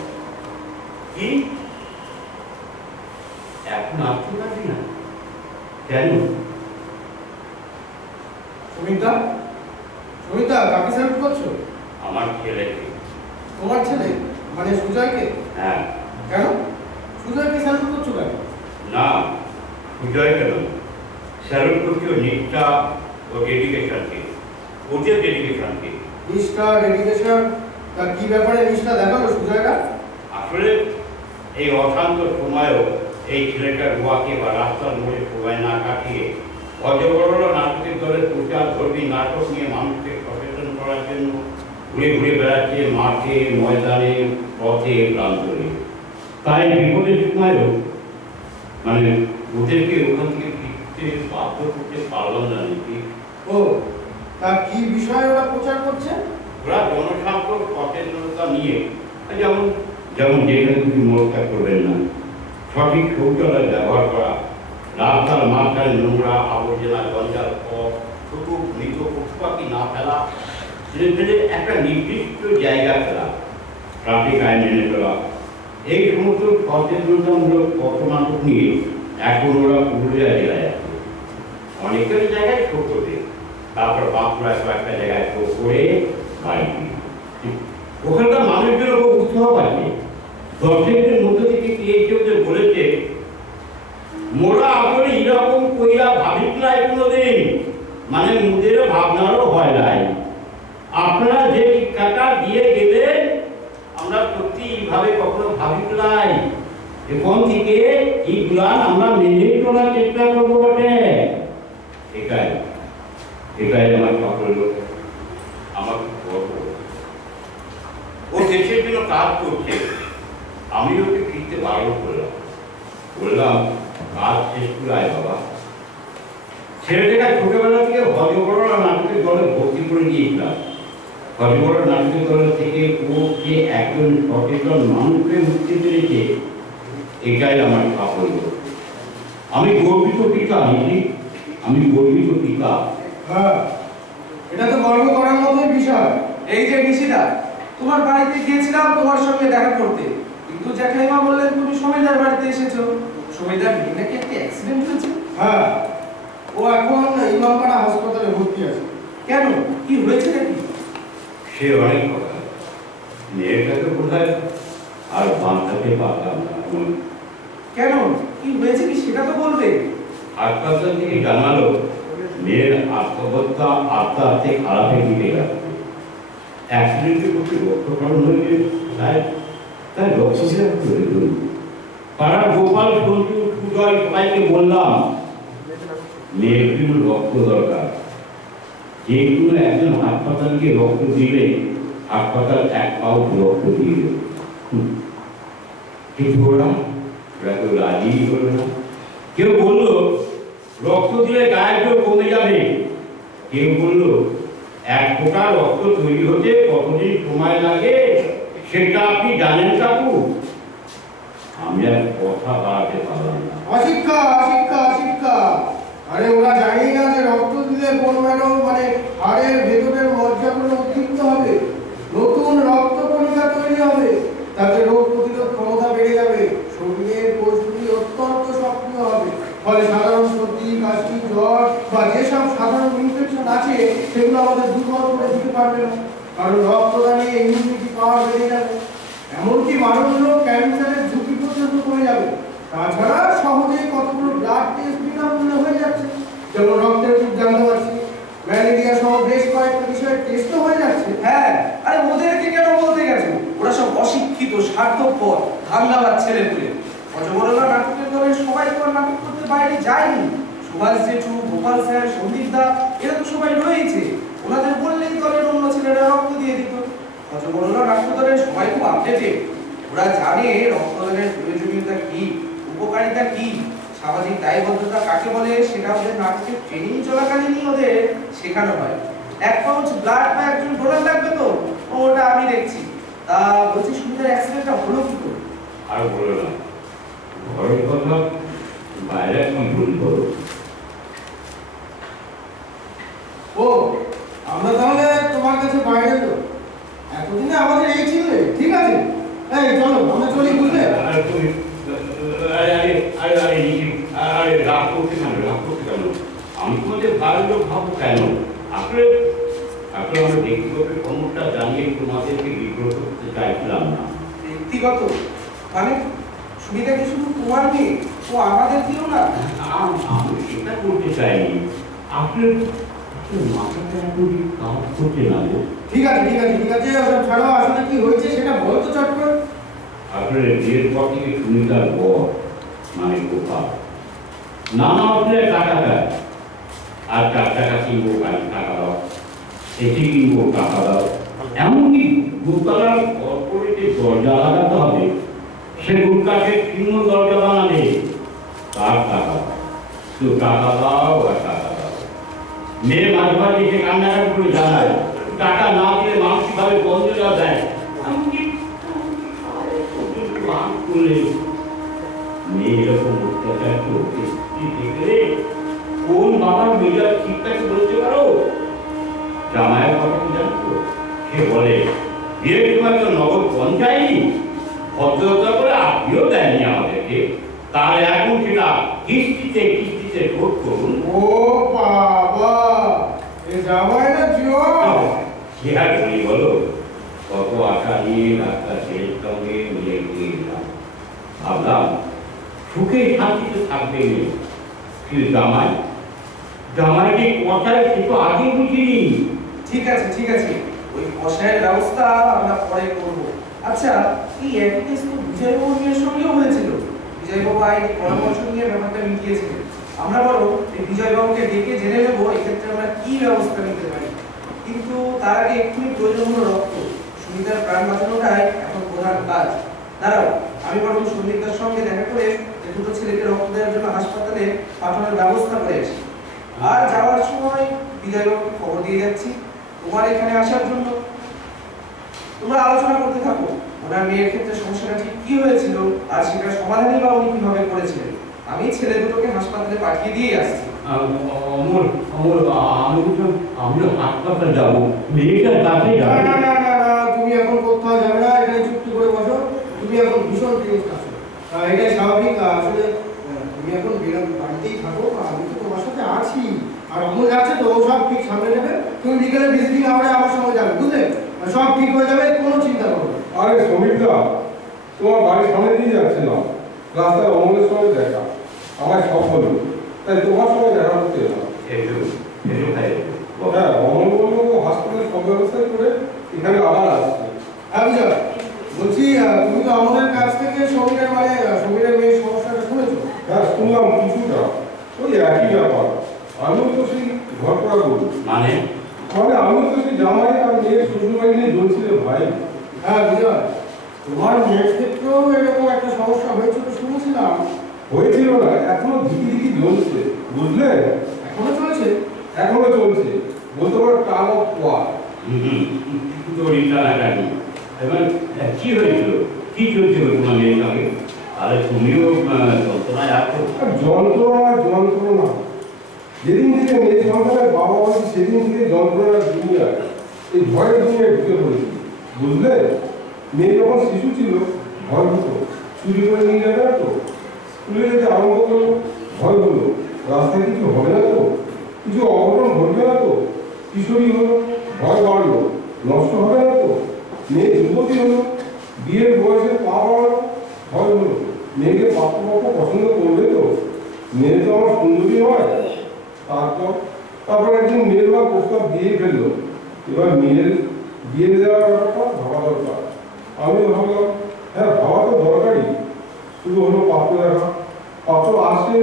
কি এখন আসতে পারবি না কেন? সুমিতা, সুমিতা কাকে স্যালুট করছো? আমার ছেলেকে। তোমার ছেলে মানে সুজয়কে? হ্যাঁ। কেন সুজয়কে স্যালুট করছো কেন? না, সুজয় কেন, স্যালুট করছি ও নিষ্ঠা ও ডেডিকেশনকে, ওদের ডেডিকেশনকে। নিষ্ঠা, ডেডিকেশন, তা কি ব্যাপারে নিষ্ঠা দেখালো সুজয়রা? আসলে এই অশান্ত সময়েও এই ছেলেটার রোয়াকে বা রাস্তার মোড়ে সময় না কাটিয়ে অজগর নাটকের দলের প্রচার ধর্মী নাটক নিয়ে মানুষকে সচেতন করার জন্য ঘুরে ঘুরে বেড়াচ্ছে মাঠে, ময়দানে, পথে, প্রান্তরে। তাই বিপদের সময়ও মানে ওদেরকে ওখান থেকে ফিরতে বাধ্য করতে পারলাম না নাকি। ও, তা কি বিষয়ে ওরা প্রচার করছে? ওরা জনস্বার্থ সচেতনতা নিয়ে যেমন যেমন যেখানে তুমি মলত্যাগ করবেন না, সঠিক শৌচালয় ব্যবহার করা, রাস্তার মাঝখানে নোংরা আবর্জনা জঞ্জাল পথ, ছোট মৃত পশু পাখি না ফেলা, ফেলে একটা নির্দিষ্ট জায়গা ফেলা, ট্রাফিক আইন মেনে চলা, এই সমস্ত সচেতনতামূলক পথনাটক নিয়ে এখন ওরা পুরুলিয়া জেলায় আছে। অনেকের জায়গায় শো করবে, তারপর বাঁকুড়ায় কয়েকটা জায়গায় শো করে বাড়ি ওখানকার মানুষদের ওপর উৎসাহ আছে। দর্শকদের মধ্যে থেকে কেউ বলেছে মোরা আসলে এরকম কইরা ভাবিক নাই কোনোদিন, মানে মুদের ভাবনারও হয় নাই। আপনারা যে শিক্ষাটা দিয়ে গেলেন আমরা সত্যি এইভাবে কখনো ভাবিক নাই। এখন থেকে এইগুলা আমরা মেনে চলার চেষ্টা করবো বটে। এটাই এটাই আমার সকল আমার গর্ব। ও দেশের জন্য কাজ করছে, আমি ওকে ফিরতে বারণ করলাম, বললাম কাজ শেষ করে আয় বাবা। ছেলেটাকে ছোটবেলা থেকে হজবড় নাটকের দলে ভর্তি করে দিয়েছিলাম। হজবড় নাটকের দল থেকে ও যে একজন সচেতন মানুষকে উঠতে পেরেছে, এটাই আমার সাফল্য। আমি গর্বিত পিতা, আমি গর্বিত পিতা। হ্যাঁ, এটা তো গর্ব করার মতোই বিষয়। এই যে নিশিদা, তোমার বাড়িতে গিয়েছিলাম তোমার সঙ্গে দেখা করতে, কিন্তু জ্যাঠাইমা বললেন তুমি সমিতার বাড়িতে এসেছো। সমিতার মেয়ে নাকি একটা অ্যাক্সিডেন্ট হয়েছে? হ্যাঁ, ও এখন ইমামপাড়া হাসপাতালে ভর্তি আছে। কেন, কি হয়েছে নাকি? সে অনেক কথা, মেয়েটাকে বোধহয় আর বাঁধাতে পারলাম না। কেন, কি হয়েছে কি সেটা তো বলবে। হাসপাতাল থেকে জানালো মেয়ের আত্মহত্যা আস্তে আস্তে খারাপের দিকে যাচ্ছে। অ্যাক্সিডেন্টে করতে রক্তক্ষরণ হয়েছে, তাই রক্ত দেওয়া প্রয়োজন। পাড়ার গোপাল, সঞ্জু, সুজয় সবাইকে বললাম মেয়ের জন্য রক্ত দরকার। যে কোনো একজন হাসপাতাল গিয়ে রক্ত দিলে হাসপাতাল এক পাউচ রক্ত দিয়ে কিন্তু ওরা তো রাজি হলো না। কেউ বললো রক্ত দিলে গায়ের জোর কমে যাবে, কেউ বললো এক ফোঁটা রক্ত তৈরি হতে কতদিন সময় লাগে সেটা আপনি জানেন কাকু? আমি আর কথা বাড়াতে পারলাম না। অশিক্ষা, অশিক্ষা, অশিক্ষা। আরে ওরা জানি না যে রক্ত দিলে বলবেন মানে হাড়ের ভেতরের মজ্জাগুলো উদ্দীপ্ত হবে, নতুন রক্ত কণিকা তৈরি হবে, তাতে রোগ প্রতিরোধ ক্ষমতা বেড়ে যাবে, শরীরের কোষগুলি অত্যন্ত সক্রিয় হবে, ফলে সাধারণ সর্দি, কাশি, জ্বর বা যেসব সাধারণ ইনফেকশন আছে সেগুলো আমাদের দুর্বল করে দিতে পারবে না, কারণ রক্তদানে ইমিউনিটি পাওয়ার বেড়ে যাবে, এমনকি মানব রোগ ক্যান্সারের ঝুঁকি পর্যন্ত কমে যাবে। তাছাড়া সহজেই কতগুলো ব্লাড টেস্ট বিনামূল্যে হয়ে যাচ্ছে, যেমন রক্তের গ্রুপ জানতে পারছি, ম্যালেরিয়া সহ বেশ কয়েকটা বিষয়ের টেস্টও হয়ে যাচ্ছে। হ্যাঁ, আরে ওদেরকে কেন বলতে গেছো? ওরা সব অশিক্ষিত, স্বার্থপর, ধান্দাবাজ ছেলেপুলে। অজগরলা নাটকের দলের সবাই তো নাটক করতে বাইরে যায়নি। সুভাষ জেঠু, গোপাল স্যার, সন্দীপ দা এরা তো সবাই রয়েছে। ওনাদের বললেই দলের অন্য ছেলেরা রক্ত দিয়ে দিত। অজগরলা নাটক দলের সবাই খুব আপডেটেড। ওরা জানে রক্তদানের প্রয়োজনীয়তা কি, উপকারিতা কি, সামাজিক দায়বদ্ধতা কাকে বলে, সেটা ওদের নাটকের ট্রেনিং চলাকালীনই ওদের শেখানো হয়। এক পাউচ ব্লাড বা একজন ডোনার লাগবে তো, ওটা আমি দেখছি। তা বলছি সুন্দর অ্যাক্সিডেন্টটা হলো কি করে? আর বলো না, ঘরের কথা বাইরে এখন ভুল করো। ও, আমরা তাহলে তোমার কাছে বাইরে তো এতদিনে আমাদের এই চিনলে, ঠিক আছে? এই চলো আমরা চলি, বুঝলে? রাগ করতে কেন? আমি তোমাদের ভালো লোক ভাবো কেন? আসলে আমরা ব্যক্তিগত ক্ষমতা জানিয়ে তোমাদেরকে বিগ্রহ করতে চাইছিলাম না। ব্যক্তিগত মানে সুবিধা কি শুধু তোমার নেই, ও আমাদের দিও না? আমি সেটা করতে চাইনি। আপনার মাথাটা এখন কাজ করতে না গো। ঠিক আছে ওসব ছাড়ো, আসলে কি হয়েছে সেটা বলো তো চট করে। আপনার বিয়ের পর থেকে সুনিতার বর মানে গোপাল নানা অর্থে টাকা দেয়, আর 4 টাকা কিনবো গাড়ি টাকা দাও, এটি কিনবো টাকা দাও, এমনকি দুতলার কর্পোরেটে দরজা লাগাতে হবে, সে গুটকাকে কিন্ন দরজা বানাবে, তার টাকা দাও, তো টাকা দাও আর টাকা দাও। মেয়ে মাঝে মাঝে এসে কান্নাকাটি করে জানায়, টাকা না দিলে মানসিকভাবে বন্ধ দেয়, এমনকি মেয়ে এরকম অত্যাচার করতে দেখলে কোন বাবার মেয়েরা ঠিকঠাক বলতে পারো? জামাইয়ের কথা কি জানতো? সে বলে বিয়ের সময় তো নগদ পণ চাইনি, ভদ্রতা করে আপনিও দেয়নি আমাদেরকে, তার এখন সেটা কিস্তিতে শোধ করুন। ও বাবা, এ জামাই না জোয়ান? কি আর বলি বলো, কত আশা নিয়ে রাস্তা ছেলের সঙ্গে মিলে গিয়ে গেলাম, ভাবলাম সুখে শান্তিতে থাকবে, কিন্তু জামাইকে কথায় সে তো আগে বুঝিনি। ঠিক আছে, ওই কষায়ের ব্যবস্থা আমরা পরে করব। আচ্ছা, এই একই কেস তো বিজয়বাবু মেয়ের সঙ্গেও হয়েছিল। বিজয়বাবু আইনি পরামর্শ নিয়ে ব্যাপারটা মিটিয়েছিলেন। আমরা বলো এই বিজয়বাবুকে ডেকে জেনে নেবো এক্ষেত্রে আমরা কি ব্যবস্থা নিতে পারি, কিন্তু তার আগে এক্ষুনি প্রয়োজন হলো রক্ত। সুনিতার প্রাণ বাঁচানোটাই এখন প্রধান কাজ। দাঁড়াও, আমি বরং সন্দীপদার সঙ্গে দেখা করে দুটো ছেলেকে রক্ত দেওয়ার জন্য হাসপাতালে পাঠানোর ব্যবস্থা করে আসি, আর যাওয়ার সময় বিজয়বাবুকে খবর দিয়ে যাচ্ছি তোমার এখানে আসার জন্য। তোমরা আলোচনা করতে থাকো ওনার মেয়ের ক্ষেত্রে সমস্যাটা ঠিক কি হয়েছিল আর সেটা সমাধানই বা উনি কিভাবে করেছিলেন। আমি ছেলে দুটোকে হাসপাতালে পাঠিয়ে দিয়ে আসছি। আমি হাসপাতালে যাবো, মেয়েটার কাছে যাবো। না, তুমি এখন কোথাও যাবে না, এখানে চুপটি করে বসো। তুমি এখন ভীষণ টেনশন আছো, এটাই স্বাভাবিক। আসলে তুমি এখন বাড়িতেই থাকো, আমি তো তোমার সাথে আছি, আর অমল যাচ্ছে তো, ও সব ঠিক সামনে নেবে। তুমি বিকেলে ভিজিটিং আওয়ারে আমার সঙ্গে যাবে, বুঝলে? সব ঠিক হয়ে যাবে, কোনো চিন্তা করো না। আরে সমীরদা, তোমার বাড়ির সামনে দিয়ে যাচ্ছিলাম, রাস্তায় অমলের সঙ্গে দেখা, আমার সব হলো, তাই তোমার সঙ্গে দেখা করতে এলাম। হ্যাঁ, অমল বললো হাসপাতালে সব ব্যবস্থা করে এখানে আবার আসছে। বলছি, তুমি তো আমাদের কাছ থেকে সমীরের মেয়ের সমস্যাটা শুনেছো? হ্যাঁ, শুনলাম কিছুটা, ওই একই ব্যাপার। আমিও তো সেই ঘর করা করি, মানে আমিও তো সেই জামাই আর মেয়ের শ্বশুরবাড়ি নিয়ে জ্বলছিল ভাই। হ্যাঁ বিজয়, তোমার মেয়ের ক্ষেত্রেও এরকম একটা সমস্যা হয়েছিল শুনেছিলাম। হয়েছিল না, এখনো দিকি জ্বলছে, বুঝলে? এখনো চলছে? এখনো চলছে, বলতে পারো টান অফ ওয়ার। কি হয়েছিল, কি চলছিল তোমার মেয়ের সঙ্গে? আরে তুমিও যন্ত্রণায় আছো। যন্ত্রণা যেদিন থেকে মেয়ে সন্তানের বাবা বলে সেদিন থেকে যন্ত্রণার দুনিয়া, এই ভয়ের দুনিয়ায় ঢুকে পড়েছি, বুঝলে? মেয়ে যখন শিশু ছিল ভয় হতো, চুরি করে নিয়ে যাবে না তো, স্কুলে যেতে আরম্ভ করলো ভয় হলো, রাস্তায় কিছু হবে না তো, কিছু অঘটন ঘটবে না তো, কিশোরী হলো ভয় বাড়লো, নষ্ট হবে না তো, মেয়ে যুবতী হলো, বিয়ের বয়সে পা বাড়ালো, ভয় হলো, মেয়েকে পাত্রপক্ষ পছন্দ করবে তো, মেয়ে তো আমার সুন্দরী হয়। তারপর একদিন মেয়ের বা প্রস্তাব দিয়ে ফেললো, এবার মেয়ের বিয়ে দেওয়ার ব্যাপারটা ভাবা দরকার। আমিও ভাবলাম হ্যাঁ, ভাবা তো দরকারই, শুধু হলো পাত্র দেখা, পাত্র আসে,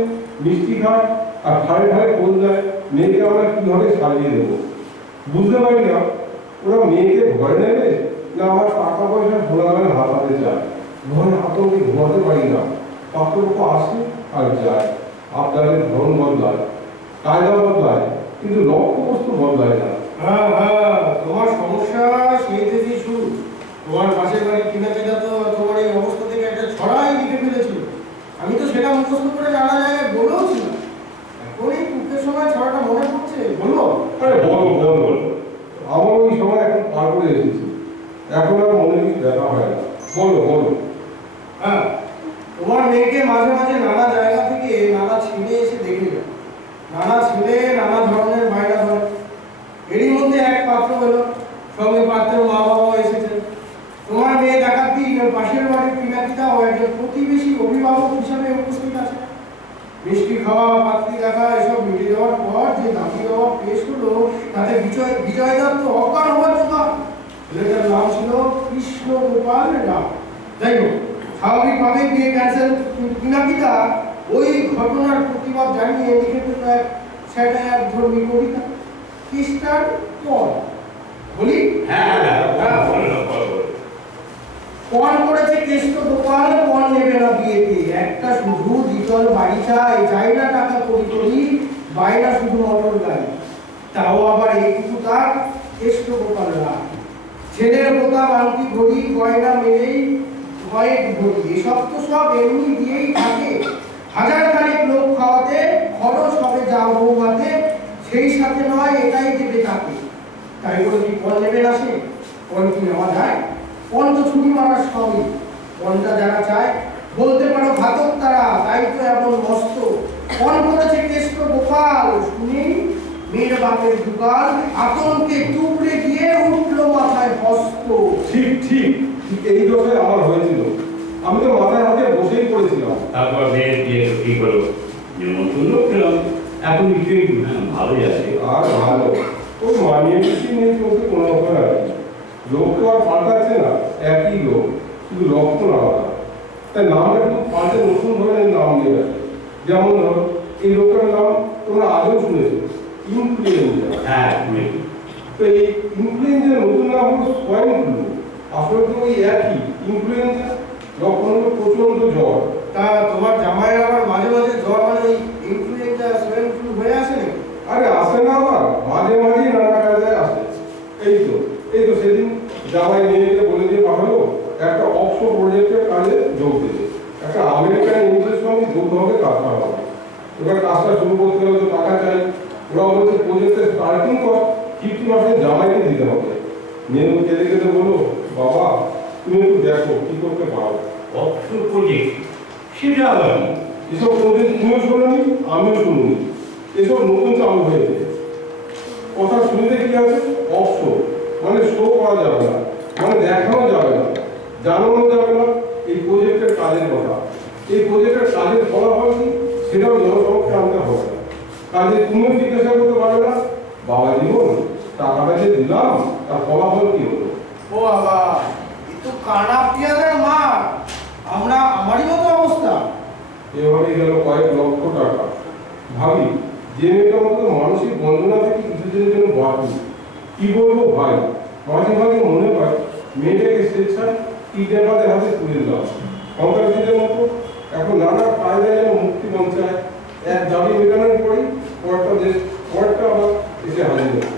মিষ্টি খায়, আর ধারে কোন যায়, মেয়েকে আমরা কীভাবে সাজিয়ে দেবো বুঝতে পারি না। ওরা মেয়েকে ভয় নেবে না আমার টাকা পয়সা ঘোরাবেন হাতাতে চায়, ঘরে আতঙ্কে ঘুমাতে পারি না। পাত্রপক্ষ আসে আর যায়, আপনাদের ধরন বদলায়, কায়দা বদলায়, কিন্তু লক্ষ্যবস্তু বদলায় না। হ্যাঁ, তোমার সমস্যা সেই থেকেই শুরু। তোমার পাশের বাড়ির কিনা তো তোমার এই অবস্থা থেকে একটা ছড়াই লিখে ফেলেছিল। আমি তো সেটা মুখস্থ করে জানা যায় বলেও ছিল। এখন এই পুকের সময় ছড়াটা মনে পড়ছে, বলবো? আরে বলো, আমার ওই সময় এখন পার করে এসেছি। বলো বলো। হ্যাঁ, তোমার মেয়েকে মাঝে মাঝে নানা জায়গা থেকে নানা ছেলে এসে দেখে যায়। নানা ছেলে নানা ধরনের বায়না ধরে। এরই মধ্যে এক পাত্র হলো, সঙ্গে পাত্রের মা বাবাও এসেছে। তোমার মেয়ে দেখার দিন পাশের বাড়ির পিনাকিতাও একজন প্রতিবেশী অভিভাবক হিসাবে উপস্থিত আছে। মিষ্টি খাওয়া, পাত্রী দেখা এসব মিটে যাওয়ার পর যে দাবি দেওয়া পেশ হলো, তাতে বিজয় দত্ত অজ্ঞান হওয়ার জোগাড়। ছেলেটার নাম ছিল কৃষ্ণ গোপাল রাম। যাই হোক, স্বাভাবিকভাবে বিয়ে ক্যান্সেল। কিন্তু পিনাকিতা ওই ঘটনার প্রতিবাদ জানিয়ে লিখে দিল এক স্যাটায়ার ধর্মী কবিতা, খ্রিস্টান পণ। বলি পণ করেছে কৃষ্ণ গোপাল, পণ নেবে না বিয়েতে। একটা শুধু দ্বিতল বাড়ি চাই না টাকা করি করি, বাইনা শুধু মোটর গাড়ি। তাও আবার একটু তার কৃষ্ণ গোপাল রাম। ছেলের বোতাম আংটি ঘড়ি গয়না মেলেই কয়েক ভরি, এসব তো সব এমনি দিয়েই থাকে। হাজার খানেক লোক খাওয়াতে খরচ হবে যা বৌভাতে, সেই সাথে নয় এটাই দেবে তাকে। তাই বলে কি পণ নেবে না সে? পণ কি নেওয়া যায়? পণ তো ছুটি মারার সবই। পণটা যারা চায় বলতে পারো ঘাতক তারা, তাই তো এমন মস্ত। পণ করেছে কৃষ্ণ গোপাল, শুনি মেয়ের বাপের দুকাল, আতঙ্কে টুকরে গিয়ে উঠলো মাথায় হস্ত। ঠিক ঠিক ঠিক এই দশায় আমার হয়েছিল। আমি তো মাথায় হাতে বসেই পড়েছিলাম। তারপর মেয়ের বিয়ে ঠিক হলো, নিমন্ত্রণ পেলাম। এখন নিশ্চয়ই ভালোই আছে। আর ভালো ওই মানিয়ে বেশি নিয়ে চলতে কোনো ব্যাপার আর কি। লোক তো আর পাল্টাচ্ছে না, একই লোক, শুধু লক্ষণ আলাদা। তাই নামটা একটু পাল্টে নতুন ধরনের নাম নিয়ে গেছে। যেমন ধরো এই লোকের নাম তোমরা আগেও শুনেছো, ইনফ্লুয়েঞ্জা। হ্যাঁ, তো এই ইনফ্লুয়েঞ্জার নতুন নাম হলো সোয়াইন ফ্লু। আসলে তো ওই একই ইনফ্লুয়েঞ্জা, লক্ষণ হলো প্রচন্ড জ্বর। তা তোমার জামাইয়ের আবার মাঝে মাঝে জ্বর, মানে ওই ইনফ্লুয়েঞ্জা সোয়াইন ফ্লু হয়ে আসে নাকি? আরে আসে না, আবার মাঝে মাঝেই নানা কাজে আসে। এই তো সেদিন জামাই মেয়েকে বলে দিয়ে পাঠালো একটা অফশোর প্রজেক্টের কাজে যোগ দিতে। একটা আমেরিকান ইংলিশ সঙ্গে যৌথভাবে কাজ করা হবে। এবার কাজটা শুরু করতে হলে তো টাকা চাই। ওরা বলছে প্রজেক্টের স্টার্টিং কস্ট 50% জামাইকে দিতে হবে। মেয়ে কেঁদে কেঁদে বললো, বাবা তুমি একটু দেখো কি করতে পারো। অফশোর প্রজেক্ট সেটা আবার এসব প্রজেক্ট তুমিও শোনোনি, আমিও শুনিনি। এসব নতুন চালু হয়েছে। কথা শুনতে কি আছে? অফশোর মানে শো করা যাবে না, মানে দেখানো যাবে না, জানানো যাবে না এই প্রজেক্টের কাজের কথা। এই প্রজেক্টের কাজের ফলাফল কি সেটাও জনসমক্ষে আনতে হবে না। কাজে তুমিও জিজ্ঞাসা করতে পারবে না, বাবা জীবন টাকাটা যে দিলাম তার ফলাফল কি হলো। ও বাবা, এ তো কানা পিয়াদের মা। আমারই মতো অবস্থা। এভাবেই গেল কয়েক লক্ষ টাকা। ভাবি যে মেয়েটার মতো মানসিক বন্ধনা থেকে কিছুদিনের জন্য বাঁচি, কি বলবো ভাই, মাঝে মাঝে মনে হয় মেয়েটাকে স্বেচ্ছায় কিডন্যাপারদের হাতে তুলে দিলাম। সন্ত্রাসীদের মতো এখন নানা কায়দায় যেন মুক্তি পৌঁছায়। এক দাবি মেটানোর পরেই পরেরটা আবার এসে হাজির হচ্ছে।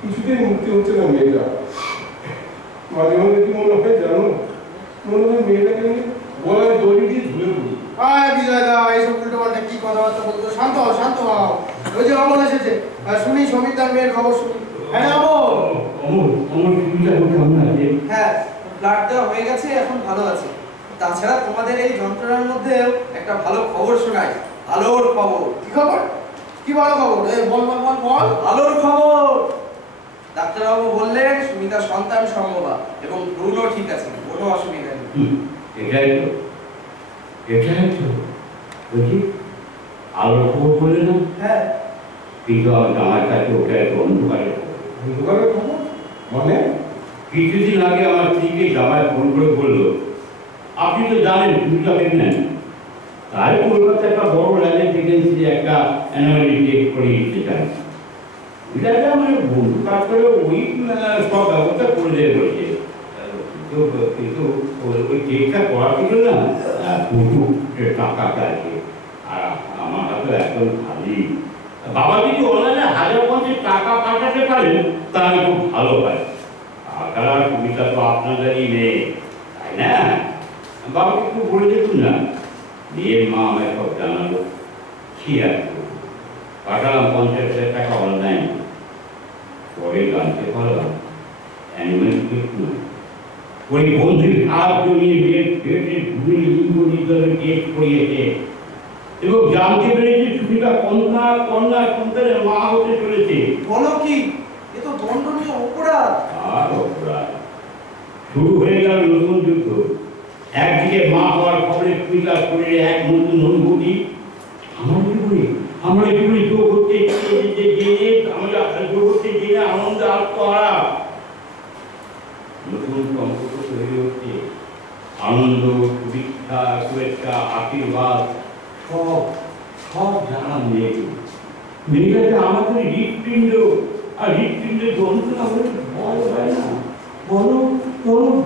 কিছুতেই মুক্তি হচ্ছে না মেয়েটা। মাঝে মাঝে কি মনে হয় জানো, মনে হয় মেয়েটাকে নিয়ে গলায় দড়ি দিয়ে ঝুলে পড়ি। আয় বিজয় দা, এইসব উল্টোপাল্টা কি কথাবার্তা বলতো? শান্ত হও। ওই যে অমল এসেছে, শুনি সমিতার মেয়ের খবর শুনি। হ্যাঁ অমল, হ্যাঁ, ব্লাড দেওয়া হয়ে গেছে, এখন ভালো আছে। তাছাড়া তোমাদের এই যন্ত্রণার মধ্যে একটা ভালো খবর শোনাই। আলোর খবর। কি খবর? কি ভালো খবর? বল। আলোর খবর। ডাক্তারবাবু বললেন সুমিতা সন্তান সম্ভবা এবং ভ্রূণও ঠিক আছে, কোনো অসুবিধা নেই। এটাই তো বুঝি আলোর খবর বলে না। হ্যাঁ, কিন্তু আমার কাছে ওটা একটা অন্ধকারের খবর। মানে কিছুদিন আগে আমার স্ত্রীকে জামাই ফোন করে বললো, আপনি তো জানেন তুমি তো প্রেগনেন্ট, তাই কলকাতা একটা বড় ল্যাবের এজেন্সি একটা অ্যানুয়ালি টেস্ট করে দিতে চান। এটা মানে বন্ধু কাজ করে ওই সব ব্যবস্থা করে দেবে বলছে। কিন্তু ওই টেস্টটা করার জন্য না প্রচুর টাকা চাইছে, আর আমার হাতে একদম খালি। বাবা যদি অনলাইনে 1050 টাকা পাঠাতে পারেন তাহলে খুব ভালো হয়। তাছাড়া সুবিধা তো আপনাদেরই নেই, তাই না? বাবা একটু বলে দেখুন না। মেয়ের মা আমায় সব জানালো, কি আর পাঠালাম 50,000 টাকা অনলাইন। পরে জানতে পারলাম অ্যানিমেল টেস্ট নয়, ওই বন্ধুর সাহায্য নিয়ে পেটের ঘুরে লিঙ্গ নির্ধারণের টেস্ট করিয়েছে এবং জানতে পেরেছে সুমিতা কন্যা সন্তানের মা হতে চলেছে। বলো কি, এ তো দণ্ডনীয় অপরাধ। আর অপরাধ শুরু হয়ে গেল নতুন যুদ্ধ। একদিকে মা হওয়ার খবরে সুমিতার শরীরে এক নতুন অনুভূতি, আমার জীবনে যোগ হচ্ছে জেনে আনন্দ আত্মহারা। নতুন সম্পর্ক তৈরি হচ্ছে, আনন্দ, শুভেচ্ছা, আশীর্বাদ সব জানা নেই। মেয়েটাতে আমাদের হৃৎপিণ্ড আর হৃৎপিণ্ডের যন্ত্রণা হলে ভয় হয় না? বলো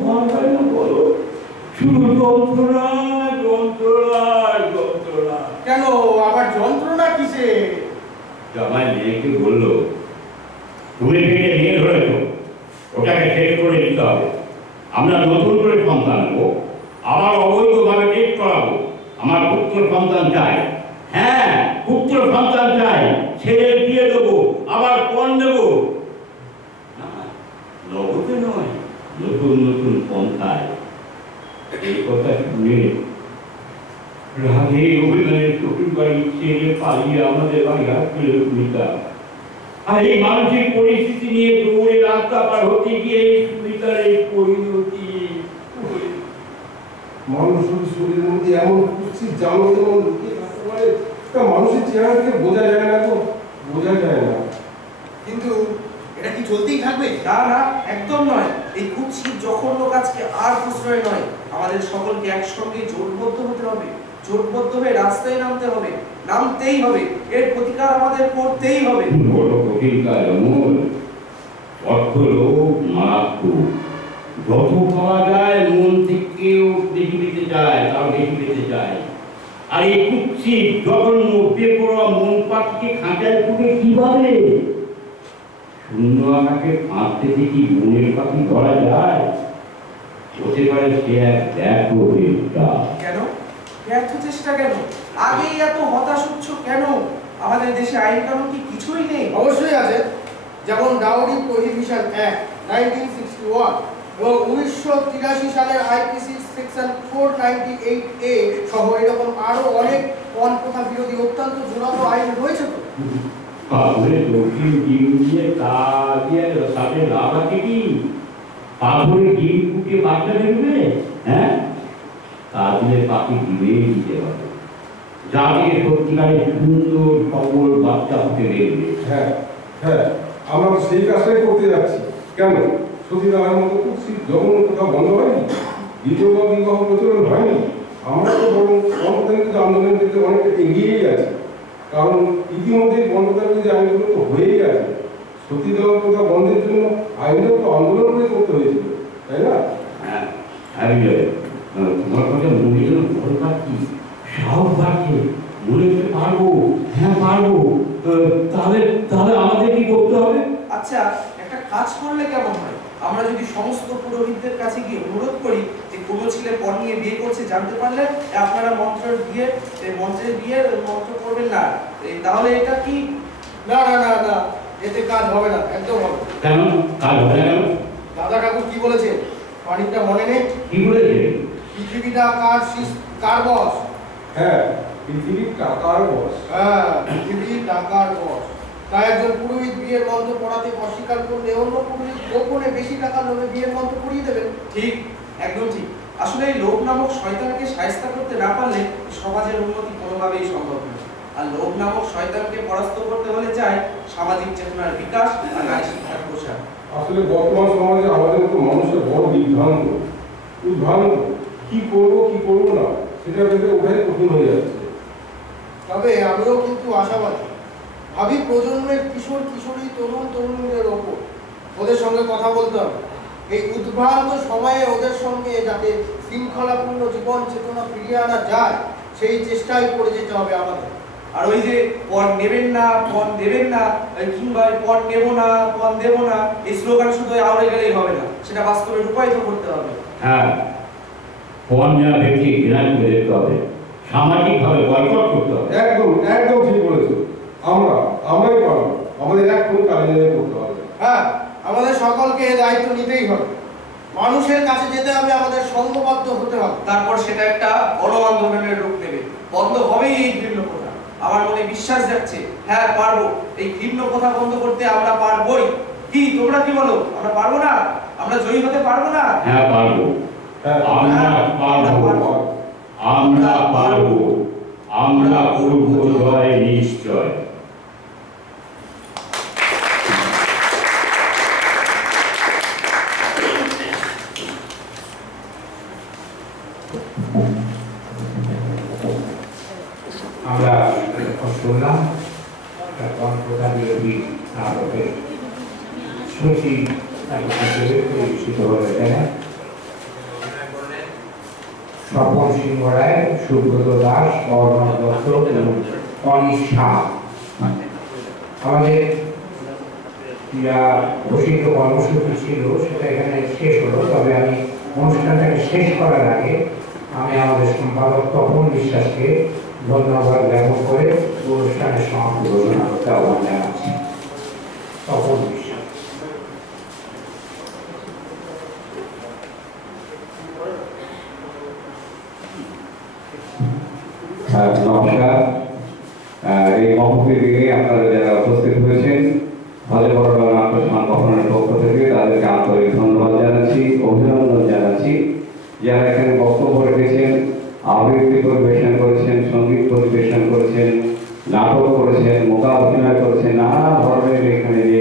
ভয় হয় না? বলো শুধু যন্ত্রণা। কেন আবার যন্ত্রণা কিসে? জামাই মেয়েকে বললো, তুমি পেটে মেয়ে ধরেছ, ওটাকে শেষ করে দিতে হবে। আমরা নতুন করে সন্তান নেবো, আবার অবৈধভাবে টেস্ট করাবো। আমার পুত্র সন্তান চাই, হ্যাঁ পুত্র সন্তান চাই। ছেলে দিয়ে দেবো, আবার পণ দেবো। নগদে নয়, নতুন পন্থায়। এই কথা শুনে রাগে অভিমানের শ্বশুর বাড়ি ছেড়ে পালিয়ে আমাদের বাড়ি আসছিল সুমিতা। আর এই মানসিক পরিস্থিতি নিয়ে দৌড়ে রাস্তা পার হতে গিয়ে সুমিতার এই পরিণতি। মানুষের শরীরের মধ্যে এমন কুৎসিত জানো যেমন লুকিয়ে থাকতে পারে, তা মানুষের চেহারা থেকে বোঝা যায় না, তো বোঝা যায় না। কিন্তু এটা কি চলতেই থাকবে? না না, একদম নয়। এই কুৎসিত জঘন্য কাজকে আর প্রশ্রয় নয়। আমাদের সকলকে একসঙ্গে জোটবদ্ধ হতে হবে, জোটবদ্ধ হয়ে রাস্তায় নামতে হবে, নামতেই হবে। এর প্রতিকার আমাদের করতেই হবে। বড় কঠিন কাজ অমল। অর্থ লোভ মারাত্মক। যত পাওয়া যায় মন থেকেও বেশি পেতে চায়, তাও বেশি পেতে চায়। আর এই কুৎসিত জঘন্য বেপরোয়া মন পাখিকে খাঁচায় পুঁতে কিভাবে? শূন্য আকাশে ফাঁকতে থেকে মনের পাখি ধরা যায়? হতে পারে সে এক ব্যর্থ চেষ্টা। কেন ব্যর্থ চেষ্টা? কেন আগেই এত হতাশ হচ্ছ কেন? আমাদের দেশে আইন কানুন কি কিছুই নেই? অবশ্যই আছে, যেমন ডাউরি প্রহিবিশন অ্যাক্ট 1961 এবং 1983 সালের আইপিসি সেকশন 498A সহ এরকম আরো অনেক পণ প্রথা বিরোধী অত্যন্ত জোরালো আইন রয়েছে। তো পাথরে দক্ষিণ ডিম দিয়ে তা দিয়ে সাথে লাভ আছে কি? পাথরে ডিম ফুটে বাচ্চা দেখবে, হ্যাঁ তা দিলে পাখি দিবেই দিতে পারে। যাকে সত্যিকারে সুন্দর সবল বাচ্চা ফুটে দেখবে। হ্যাঁ হ্যাঁ, আমরা সেই কাজটাই করতে যাচ্ছি। কেন সতীদাহের মতো কুৎসিত জঘন্য কোথাও বন্ধ হয়নি? বিধবা বিবাহ প্রচলন হয়নি? আমরা তো বরং গণতান্ত্রিক আন্দোলনের দিকে অনেকটা এগিয়েই আছি। কারণ ইতিমধ্যে গণতান্ত্রিক আইনগুলো তো হয়েই আছে। সতীদাহ প্রথা বন্ধের জন্য আইনও তো আন্দোলন করে করতে হয়েছিল, তাই না? হ্যাঁ তোমার কথা মনে যেন ভয় পাচ্ছি, সাহস পাচ্ছে, মনে হতে পারবো, হ্যাঁ পারবো। তাহলে আমাদের কি করতে হবে? আচ্ছা, একটা কাজ করলে কেমন হয়? আমরা যদি সমস্ত পুরোহিতদের কাছে গিয়ে অনুরোধ করি যে কোনো ছেলে পণ নিয়ে বিয়ে করছে জানতে পারলে আপনারা মন্ত্রের বিয়ে মন্ত্র করবেন না, তাহলে এটা কি? না না না না, এতে কাজ হবে না, একদম হবে। কেন কাজ হবে না? কেন? দাদা কাকু কি বলেছে অনেকটা মনে নেই? কি বলেছে? পৃথিবীটা কার বস? হ্যাঁ, পৃথিবীর টাকার বস। হ্যাঁ, পৃথিবীর টাকার বস। তাই একজন পুরোহিত বিয়ের মন্ত্র পড়াতে অস্বীকার করলে অন্য পুরোহিত গোপনে বেশি টাকার লোভে বিয়ের মন্ত্র পড়িয়ে দেবেন। ঠিক, একদম ঠিক। আসলে এই লোভ নামক শয়তানকে শায়েস্তা করতে না পারলে সমাজের উন্নতি কোনোভাবেই সম্ভব নয়। আর লোভ নামক শয়তানকে পরাস্ত করতে হলে চাই সামাজিক চেতনার বিকাশ আর নারী শিক্ষার প্রসার। আসলে বর্তমান সমাজে আমাদের মতো মানুষের বড় বিভ্রান্ত, কি করবো না সেটা ভেবে ওঠাই কঠিন হয়ে যাচ্ছে। তবে আমিও কিন্তু আশাবাদী। ভাবি প্রজন্মের কিশোর কিশোরী তরুণ তরুণীদের ওপর ওদের সঙ্গে কথা বলতে হবে। এই উদ্ভ্রান্ত সময়ে ওদের সঙ্গে যাতে শৃঙ্খলাপূর্ণ জীবন চেতনা ফিরিয়ে আনা যায় সেই চেষ্টাই করে যেতে হবে আমাদের। আর ওই যে পণ নেবেন না, পণ দেবেন না, কিংবা পণ নেব না, পণ দেব না, এই স্লোগান শুধু আওড়ে গেলেই হবে না, সেটা বাস্তবে রূপায়িত করতে হবে। হ্যাঁ, পণ নেওয়া ব্যক্তি ঘৃণা করে দেখতে হবে, সামাজিকভাবে বয়কট করতে হবে। একদম ঠিক বলেছো। আমরাই পারবো, আমাদের এক্ষুনি কাজে করতে হবে। হ্যাঁ, আমাদের সকলকে এই দায়িত্ব নিতেই হবে। মানুষের কাছে যেতে হবে, আমাদের সংঘবদ্ধ হতে হবে। তারপর সেটা একটা গণ আন্দোলনের রূপ নেবে, বন্ধ হবেই এই ঘৃণ্য প্রথা। আমার মনে বিশ্বাস যাচ্ছে, হ্যাঁ পারবো, এই ঘৃণ্য প্রথা বন্ধ করতে আমরা পারবোই। কি তোমরা কি বলো, আমরা পারবো না? আমরা জয়ী হতে পারবো না? হ্যাঁ পারবো, আমরা পারবো, আমরা পারবো, আমরা করবো জয় নিশ্চয়। আমরা শুনলাম প্রধান বিরোধী নাটকের স্মৃতি পরিচিত হয়ে গেলে স্বপন সিংহ রায়, সুব্রত দাস, অর্ণব দত্ত এবং অনিশ শাহ। আমাদের যা প্রসিদ্ধ কর্মসূচি ছিল সেটা এখানে শেষ হলো। তবে আমি অনুষ্ঠানটাকে শেষ করার আগে আমি আমাদের সম্পাদক তপন বিশ্বাসকে ধন্যবাদ জ্ঞাপন করে অনুষ্ঠানের সমাপ্তি ঘোষণা করতে আহ্বান জানাচ্ছি। তপন বিশ্বাস। নমস্কার। এই মহফিল দিনে আপনারা যারা উপস্থিত হয়েছেন হজে বড় নাট্য সংগঠনের পক্ষ থেকে তাদেরকে আন্তরিক ধন্যবাদ জানাচ্ছি, অভিনন্দন জানাচ্ছি। যারা এখানে বক্তব্য রেখেছেন, আবৃত্তি পরিবেশন করেছেন, সঙ্গীত পরিবেশন করেছেন, নাটক করেছেন, মোকা অভিনয় করেছেন, নানা ধরনের এখানে যে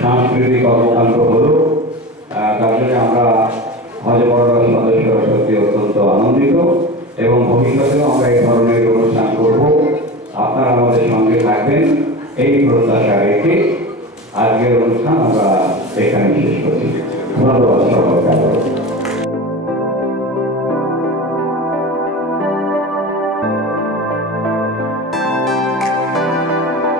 সাংস্কৃতিক কর্মকাণ্ড হলো তার জন্য আমরা হজে বড় সদস্যরা সত্যি অত্যন্ত আনন্দিত এবং ভবিষ্যতেও আমরা এই ধরনের অনুষ্ঠান করব। আপনারা আমাদের সঙ্গে থাকবেন এই প্রত্যাশা রেখে আজকের অনুষ্ঠান আমরা এখানে শেষ করছি। ধন্যবাদ সকলকে।